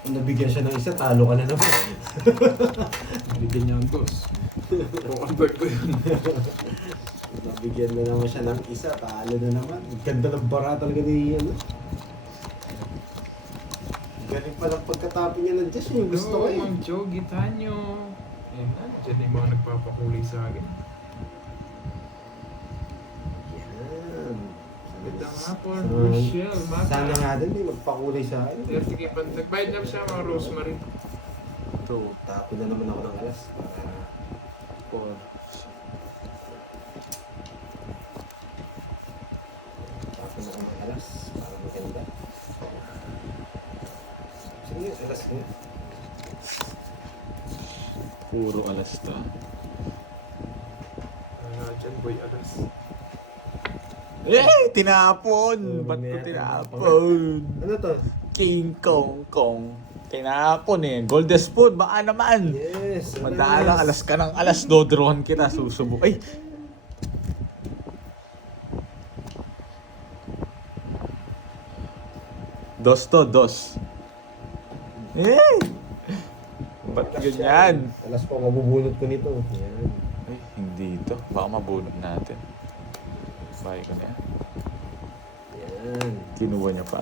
Kung nabigyan siya ng isa, talo ka na naman. Bigyan niya ang dos. Convert ko yun. Kung nabigyan na naman siya ng isa, talo na naman. Ganda ng bara talaga ni ano. Galing palang pagkatapin niya ng Diyos, yung gusto ko eh. Mang Joe, gitan nyo. Ayun na, dyan yung mga nagpapakulay sa akin. Yan. Magandang hapon, So, Rochelle, Mata. Sana nga din, may magpakulay sa akin. 30k pa. Nagbayad na siya mga rosemary. Ito, tapo na naman ako ng alas. Para for tapo na ako ng alas. Para maganda. Sige, alas ko. Puro alas to. Dyan, boy, alas. Eh! Tinapon! Ba't ko tinapon? Ano to? King Kong Kong. Tinapon eh. Golden Spoon, baka naman. Yes! Madalang alas ka ng alas, dodrohan kita, susubo. Ay! Dos to, dos. Eh! Ba't ganyan? Alas ko, mabubunot ko nito. Yan. Ay, hindi ito. Baka mabunod natin. Bahay ko na yan. Yan. Kinuha niya pa.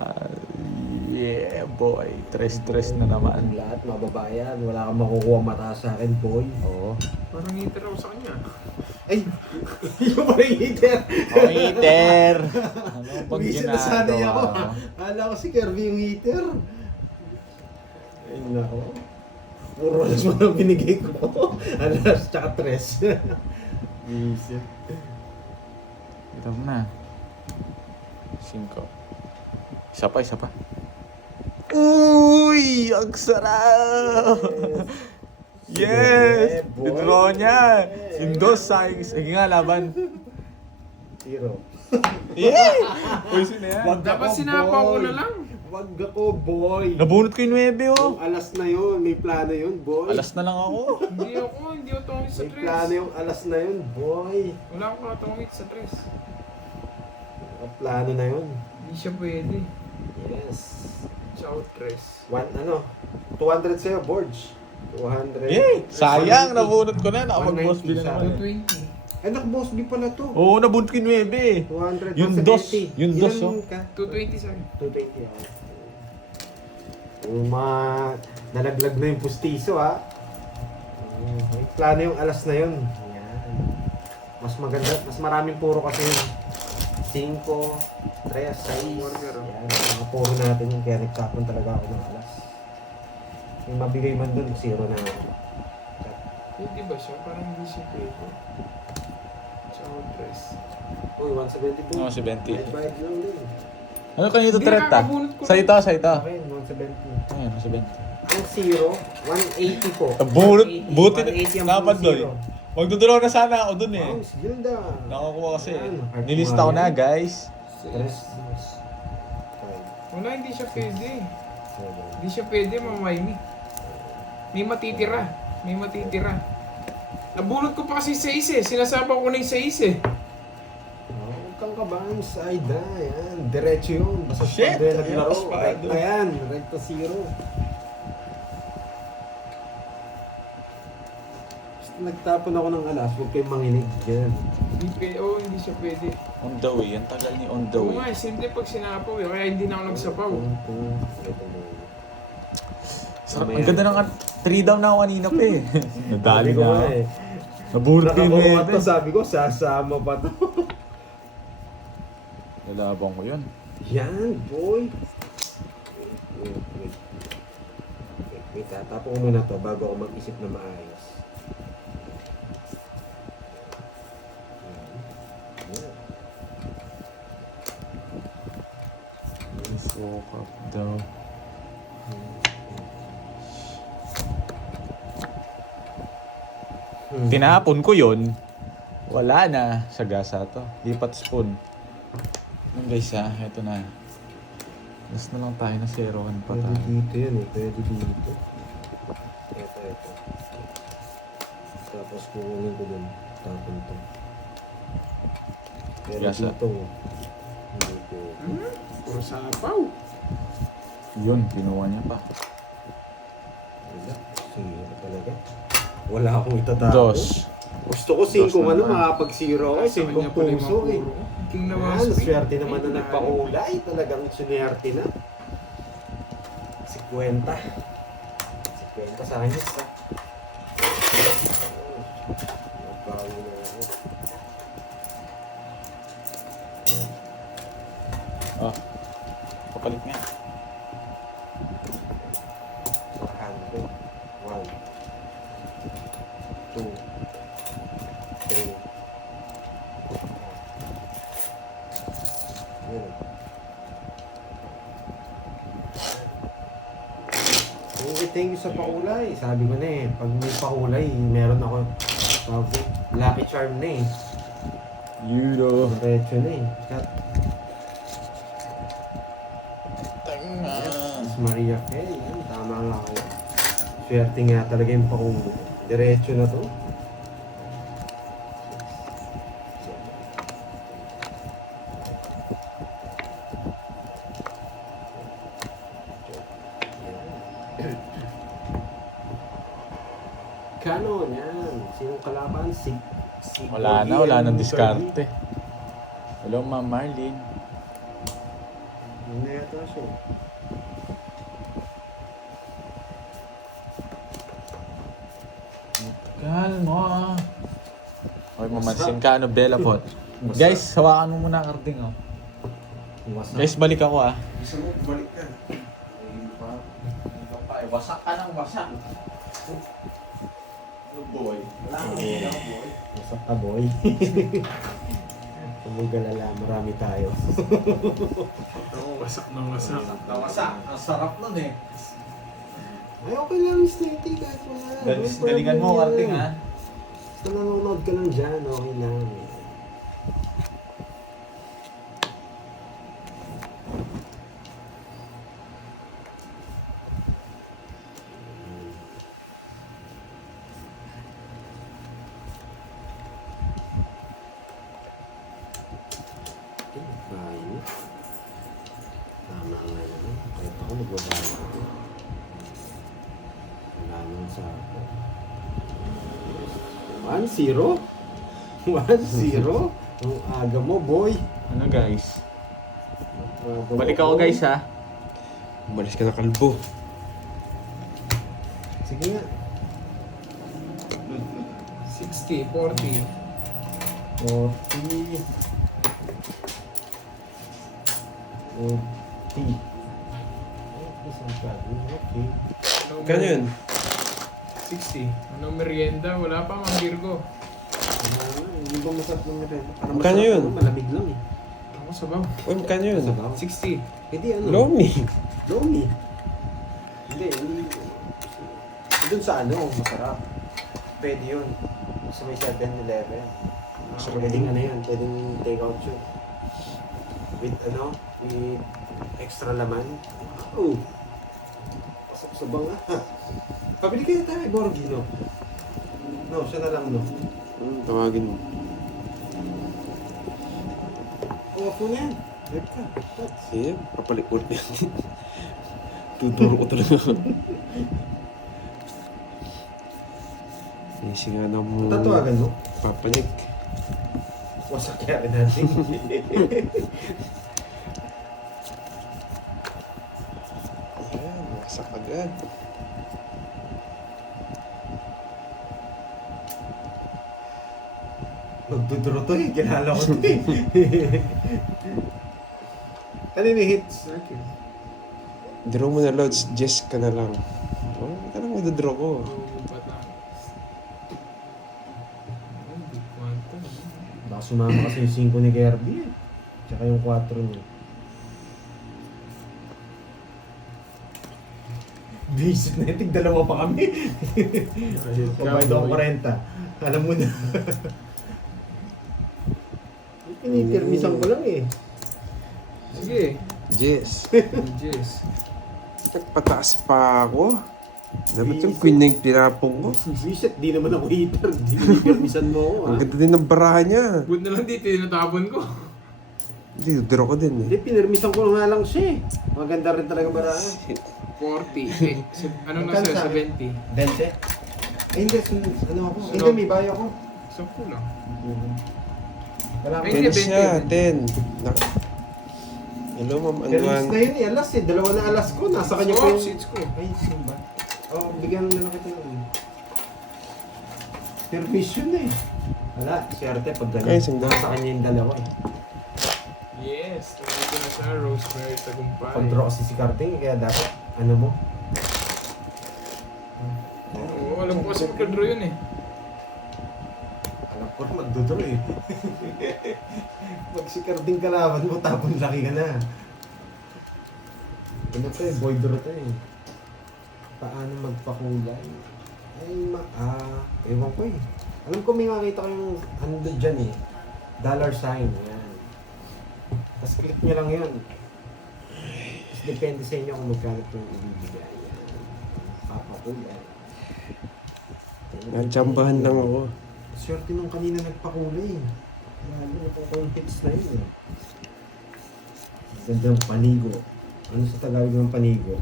Yeah, boy. Tres-tres na Ang naman. lahat, mababayan. Wala kang makukuha mataas sa akin, boy. Oo. Parang ngiter ako sa kanya. Ay! Yung parang heater! Oh, heater! Ano pag Umisan na sanay ako. ginagawa mo? Akala ko si Kirby yung heater. Ay, nako. Puro alas mo lang binigay ko. Alas, tsaka tres. Isip. Ito mo na. 5. Isa pa, isa pa. Uy! Ang sarap! Yes! Sige, boy. Withdraw niya! Yung dos sayang. Sige nga, laban. 0. Yeah! Uy, sino yan? Dapat sinapa ko na lang. Wag ako, boy. Nabunot ko yung 9, oh. Yung alas na yun, may plano yun, boy. Alas na lang ako. Hindi ako tumingin sa May tres. plano yung alas na yun, boy. Wala akong tumingin sa tres. Ang plano na yun. Hindi siya pwede. Yes. Ciao, tres. 200 sa'yo, Borge. 200. Eh, sayang. Nabunot ko na. Nakapag-boss 190 bin na sa naman. akin. 220. Ay, boss, di pala to. Oo, nabunot ko yung 9. 200 Yung sa dos, 70. yung dos, Ilan oh. ka? 220 sa akin. 220 ako. Nalaglag na yung pustiso, ha? May plano yung alas na yun. Yan. Mas maganda, mas maraming puro kasi yun. 5, 3, 6. Yan, mga puro natin yung kaya nagtapon talaga ako ng alas. Yung mabigay man dun, 0 na ako. Pwede ba siya? Parang hindi siya pwede. Ciao, tres. Uy, 170 po. Oo, 70. Bayad lang din. Ano kanito Hindi, 30? nakakabunot ko Sa ito, sa ito. Okay, 170. Ayun, 70. Ang 0, 180 po. Bunot, 180, buti 180 ang naman doy. zero. Magdudulaw na sana ako dun eh. Wow, Gilda. Nakakuha kasi. Yan, heart Nilista ko na, wire. guys. Tres. Wala, hindi siya pwede. Hindi siya pwede, mamay me. May matitira. May matitira. Nabulot ko pa kasi 6 eh. Sinasapa ko na yung 6 eh. Huwag kang kabahan sa Aida. Yan, diretso yun. Basta Shit! pag naglaro, Yes, pa, recta doon. yan. Recta 0. Basta nagtapon ako ng alas, huwag kayong manginig dyan. Hindi pwede. Oh, hindi siya pwede. On the way. Ang tagal ni on the Oo way. nga, simple pag sinapaw eh. Kaya hindi na ako nagsapaw. Sarap. Ang ganda ng 3 down na ako kanina pa eh. Nadali Sabi ko na nga ako. eh. Nabunot ko yung Nakakuha to, 9. sabi ko, sasama pa to. Lalabang ko yun. Yan, boy. Wait, tapo ko muna to bago ako mag-isip na maayos. Woke up daw. Tinapon ko yun. Wala na sa gasa to. Lipat spoon. Yan guys ha, eto na. Last na lang tayo na 0-1 pa Pwede tayo. dito yun eh, pwede dito. Ito. Tapos kukunin ko dun, tapon to. Pero Gasa. dito, hindi ko. Puro sapaw. Yun, kinuha niya pa. Zero talaga. Wala akong itatapos. Dos. Gusto ko 5 Dos ano, naman. makapag-zero ako, Sa kanya 5 pala yung puso eh. mga puro. King na mga Yan, spin. swerte naman na nagpakulay. Talagang sunerte na. 50. 50 sa akin isa. Nagbawi na ako. Oh. Papalit nga. 100. 1, 2, 3. Yun. Thank you sa pakulay. Sabi ko na eh, pag may pakulay, meron ako lucky charm na eh. Euro. Diretso na eh. Kat, Tanga. Miss Maria Kay, yan, tama nga kayo. Swerte nga talaga yung pakulay. Diretso na to. Canon, yan. Sinong kalaban? Wala nang diskarte. Hello, Ma'am Marlene. Hindi yata siya. Kalma. Okay, mamansin ka, ano, Bella Pot. Guys, hawakan mo muna ang karding, oh. Guys, balik ako, ah. Gusto mo, balik ka. Wasak ka ng wasak. Boy. Wala akong boy. Masak ka, boy. Huwag galala, marami tayo. Oo, wasak na wasak. Wasak. Ang sarap nun, eh. Ay, okay lang, steady kahit wala. Galingan mo, karding, ha. Basta nanonood ka lang dyan, okay lang. Bahay. Tama nga naman. Kahit ako nagbabahay ako. Wala naman sa ako. 1-0? 1-0? Ang aga mo, boy. Ano, guys? Ang aga mo, Balik ako, boy. guys, ha. Umalis ka na kalbo. Sige nga. 60, 40. 40. 40. Isang gagawin. Okay. Kano yun? 60. Anong merienda? Wala pa, Mang Virgo. Wala nga, hindi ba masarap ng meron? Parang Magkano masarap yun? naman, malamig lang eh. Ako sabaw. Uy, magkano yun? Sabaw? 60. Hindi ano? Lomi. Lomi. Hindi. Doon sa ano, masarap. Pwede yun. Sa may 7-Eleven. Pwedeng ano yun, pwedeng take out yun. With ano, with extra laman. Oh! Pasok sa banga. Pabili kayo tayo, Borgino. No, siya na lang, no? Tawagin mo. Oo, po na yan. Web ka. Sige, papalit ulit yan. Tuturo ko talaga. Sige nga na mo. Tatawagan mo? Papanik. Wasak kaya rin natin. Ayan, wasak agad. Magduduro to eh. Kilala ko to eh. Ano yung hits? Circle. Draw mo na loads, Jess ka na lang. Oh, ito lang magdadraw ko. Hindi quantum. Baka sumama kasi yung 5 ni Kirby eh. Tsaka yung 4 niya. Basic na yun, tig-dalawa pa kami. Pabayad ako 40. Alam mo na. Pinipirmisan ko lang eh. Sige. Jess. Jess. Nagpataas pa ako. Dapat yung queen na yung tinapong ko. Visit, di naman ako hitter. Di pinipirmisan mo ako ha. Ang ganda din ng baraha niya. Good na lang dito, tinatapon ko. Hindi, draw ko din eh. Hindi, pinirmisan ko nga lang siya eh. Maganda rin talaga ba? Shit. 40. Eh, ano na Magkano sa'yo? sa akin? 70. 20? Eh, hindi. Ano ako? Sunod. Hindi, may bayo ako. 10 lang. Wala Ay, akong... hindi, 10 siya, 20. 10. Hello, Ma'am Pero Anduan. na yun eh, alas eh. Dalawa na alas ko. Nasa kanya pa Oh, yung... seats ko. Ay, sino ba? Oo, bigyan na lang kita yun. Permission eh. Wala, swerte pag Ay, ganun. sandali. Nasa kanya yung dalawa eh. Yes, nandito na siya. Rosemary Tagumpay. Pag-draw kasi si Karting, kaya dapat, ano mo? Oo, alam ko kasi magka-draw yun eh. Alam ko na magdodraw eh. Pag si Karting kalaban mo, tapon laki ka na. Ano to eh, boy draw to eh. Paano magpakulay? Ay, ewan ko eh. Alam ko may makita ko yung ano doon dyan eh. Dollar sign, yan. Tapos click nyo lang yun. Tapos depende sa inyo kung magkano yung ibibigay. Yan. Papakulay. Natsambahan lang ako. Swerte nung kanina nagpakulay. Lalo na kung hits na yun eh. Gandang panigo. Ano sa Tagalog ng panigo?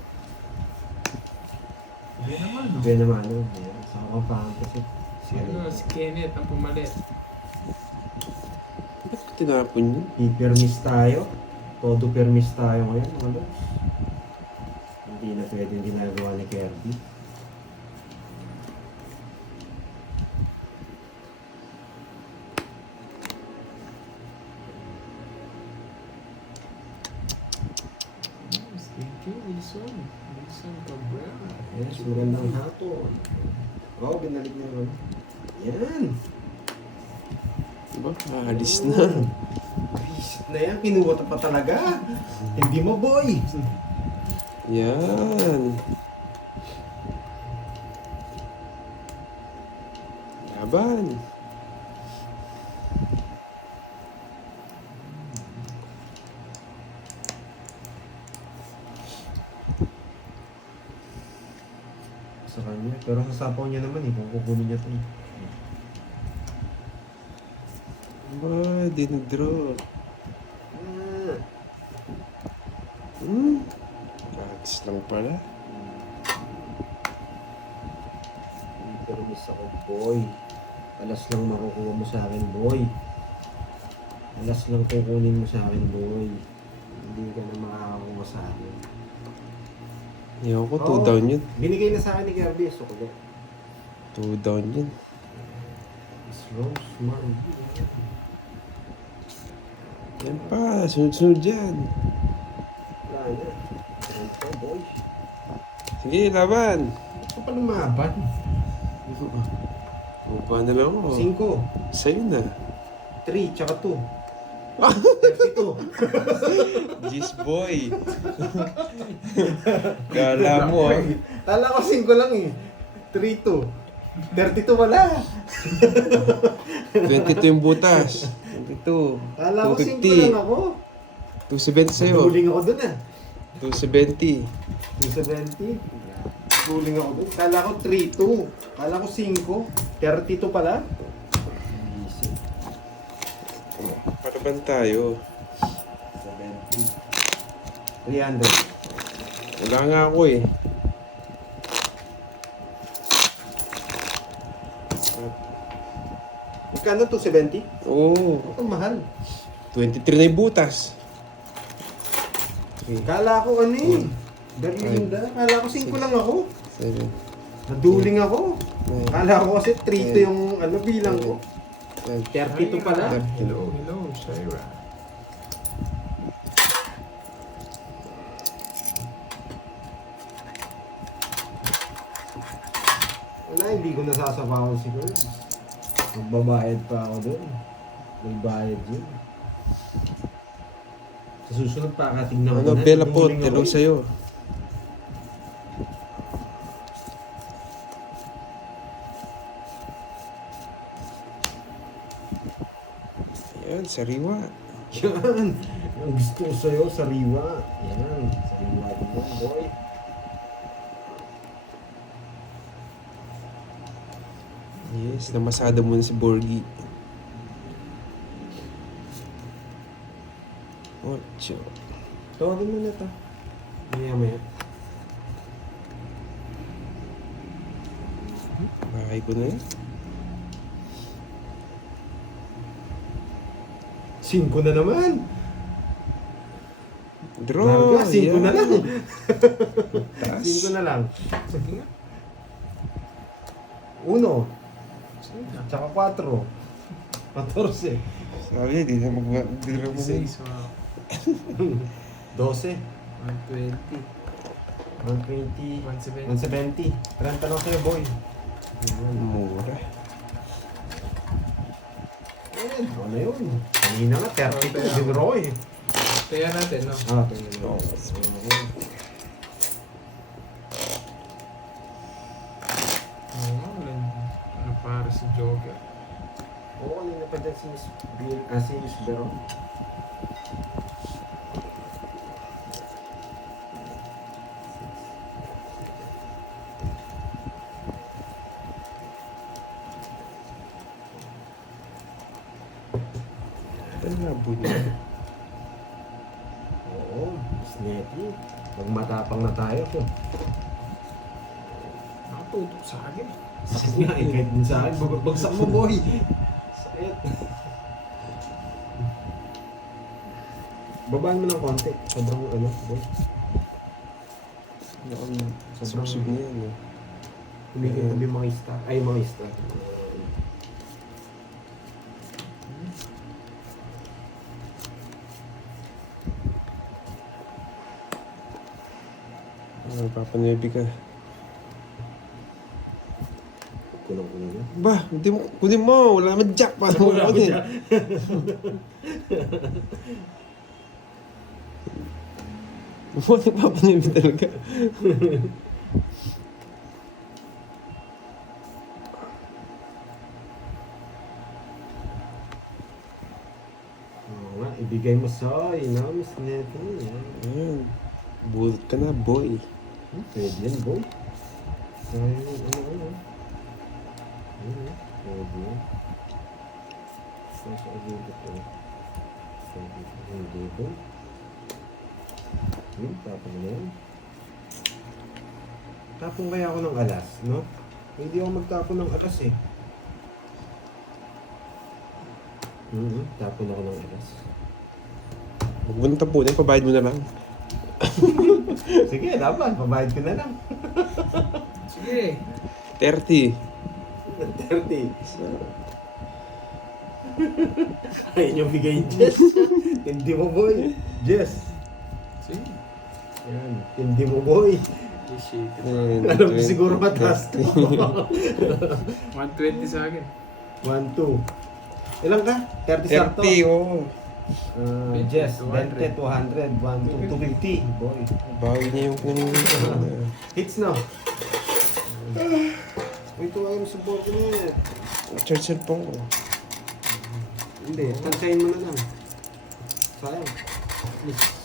Hindi naman, no? Kaya naman ano. Yan. Sa akong fantasy. Ano, si Kenneth ang pumalit. Ba't ko tinapon yun? I-permis tayo. Todo permis tayo ngayon, mga lods. Hindi na pwede yung ginagawa ni Kirby. Thank you, Wilson. Wilson Cabrera. Yes, magandang hapon. Oo, binalik niya yun. Yan! Diba? Aalis na. Visit na yan, kinuha pa talaga. Hindi mo, boy! Yan. Laban. Sa kanya. Pero sa sapaw niya naman eh, kung kukunin niya ito eh. Ba, dinadraw. Ah, Practice lang pala. permis ako, boy. Alas lang makukuha mo sa akin, boy. Alas lang kukunin mo sa akin, boy. Hindi ka na makakakuha sa akin. Ewan ko, 2 Oo. down yun. Binigay na sa akin ni Kirby. So, kaya. 2 down yun. It's Rosemary. Yan pa, sunod-sunod dyan. Wala na. Ayan pa, boy. Sige, laban. Ba't ka pa lumaban? Upa na lang ako. 5, Sa'yo na. 3, tsaka 2. 32. Jeez, boy. Kala mo, ah. Tala ko 5 lang eh. 3, 2. 32 wala. 22 yung butas. 22. Tala ko 5 250. lang ako. 270 sa'yo. Duling ako dun ah. 270. 270. Duling ako dun. Kala ko 3, 2. Kala ko 5. 32 pala. Easy. Para ba tayo? 70. 300. Wala nga ako eh. Magkano 270? Oo. Ang mahal. 23 na yung butas. Kala ko ano eh. Berlinda. Kala ko 5 lang ako. 7. Naduling ako. 9. Kala ko kasi 3 to yung ano bilang ko. 32 pala. Hello, hello, Shaira. Wala, hindi ko nasasabawan si Kurt. Magbabayad pa ako doon. May bayad yun. Sa susunod pa, katignan Ano, Bella po, hello sa'yo. Ayan, sariwa. Yan. Ang gusto ko sa'yo, sariwa. Yan. Sariwa din yan, boy. Yes, namasada mo na si Borgie. 8. Tawagin mo na ito. Maya maya. Bahay ko na yun. 5 na naman. Draw! Larga, 5 na lang. Taas. 5 na lang. Sige nga. 1, Sige nga. tsaka 4. 14. Sabi niya, di na mag-draw mo na yun. 6, 12. 120, 120. 170. 170. 30 lang sa'yo, boy. Mura. Ayan, ano yun? Kanina nga, 32. Dinro eh. Kaya natin, no? Ah, tingnan mo. Ano para si Joker? Oo, kanina pa dyan si Miss Bill, si Miss Veron. Ito na niya. Oo, Snetty. Magmatapang na tayo po. Nakatutok sa akin. Sakit nga eh, kahit din sa akin. Bagsak mo, boy. Sakit. Babaan mo ng konti. Sobrang ano, boy. Sobrang Subsub niya yun. Kumikita yung mga ista. Ay, mga ista. Papanebi ka. Kulang-kulang na. Ba, hindi mo, kunin mo. Wala naman jack. Paano mo Wala kunin? ko Mo nagpapanebi talaga. Oo nga, ibigay mo sa no, Miss Nettie. Ayan. Bulot ka na, boy. Pwede yan, boy. Ay, ano. Pwede yan. Nasa agito ko. Hindi ko. Tapong na yan. Tapong kaya ako ng alas, no? Hindi ako magtapon ng alas eh. Tapon ako ng alas. Huwag mo nang tapunin, pabayad mo na lang. Sige, dapat. Pabayad ko na lang. Sige. 30. 30. Ayun yung bigay Jess. Hindi mo, boy. Jess. Sige. Ayan. Hindi mo, boy. Ayan, Alam ko siguro mataas to. 120 sa akin. 1, 2. Ilan ka? 30 sakto. 30, oo. Jess, 200. 20, 200, 1, 2, 250. Boy. Bawi niya yung kanina. Hits no? Uy, ito ayaw sa board na yan. Charge cellphone ko. Hindi, tansayin mo na lang. Sayang.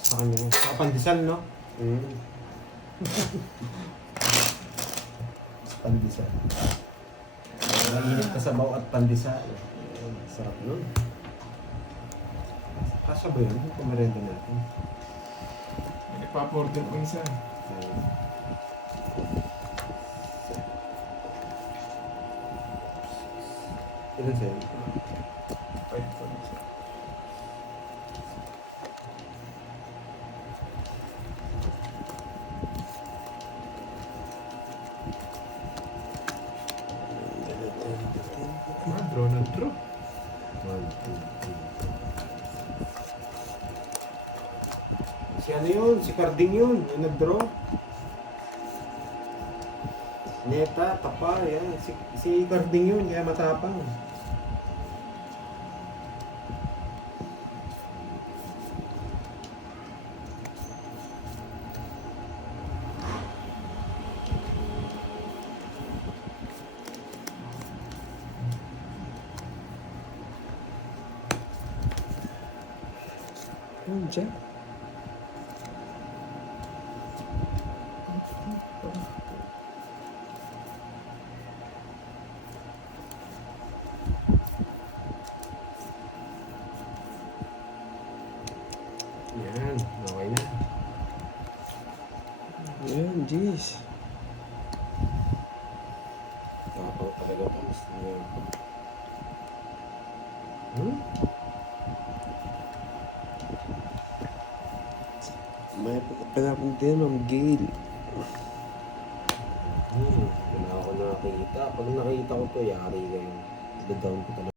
Sa kanya lang. Sa pandesal, no? Pandesal. Mainit ka sa baw at pandesal. Sarap nun. Kasya ba yun? Yung pamerenda natin. Ipaporder ko isa. Ilan sa'yo? 5 draw na draw. 1, 2, 3. Si ano yun? Si Carding yun. Yung nag-draw. Neta, tapa, yan. Si Carding yun, kaya matapang. Ano dyan? Yan, okay na. Ayan, jeez. Tapang talaga pa, gusto niya. Hmm? May panapon din, Ma'am Gail. Wala ako nakita. Pag nakita ko to, yari kayo. The down ko talaga.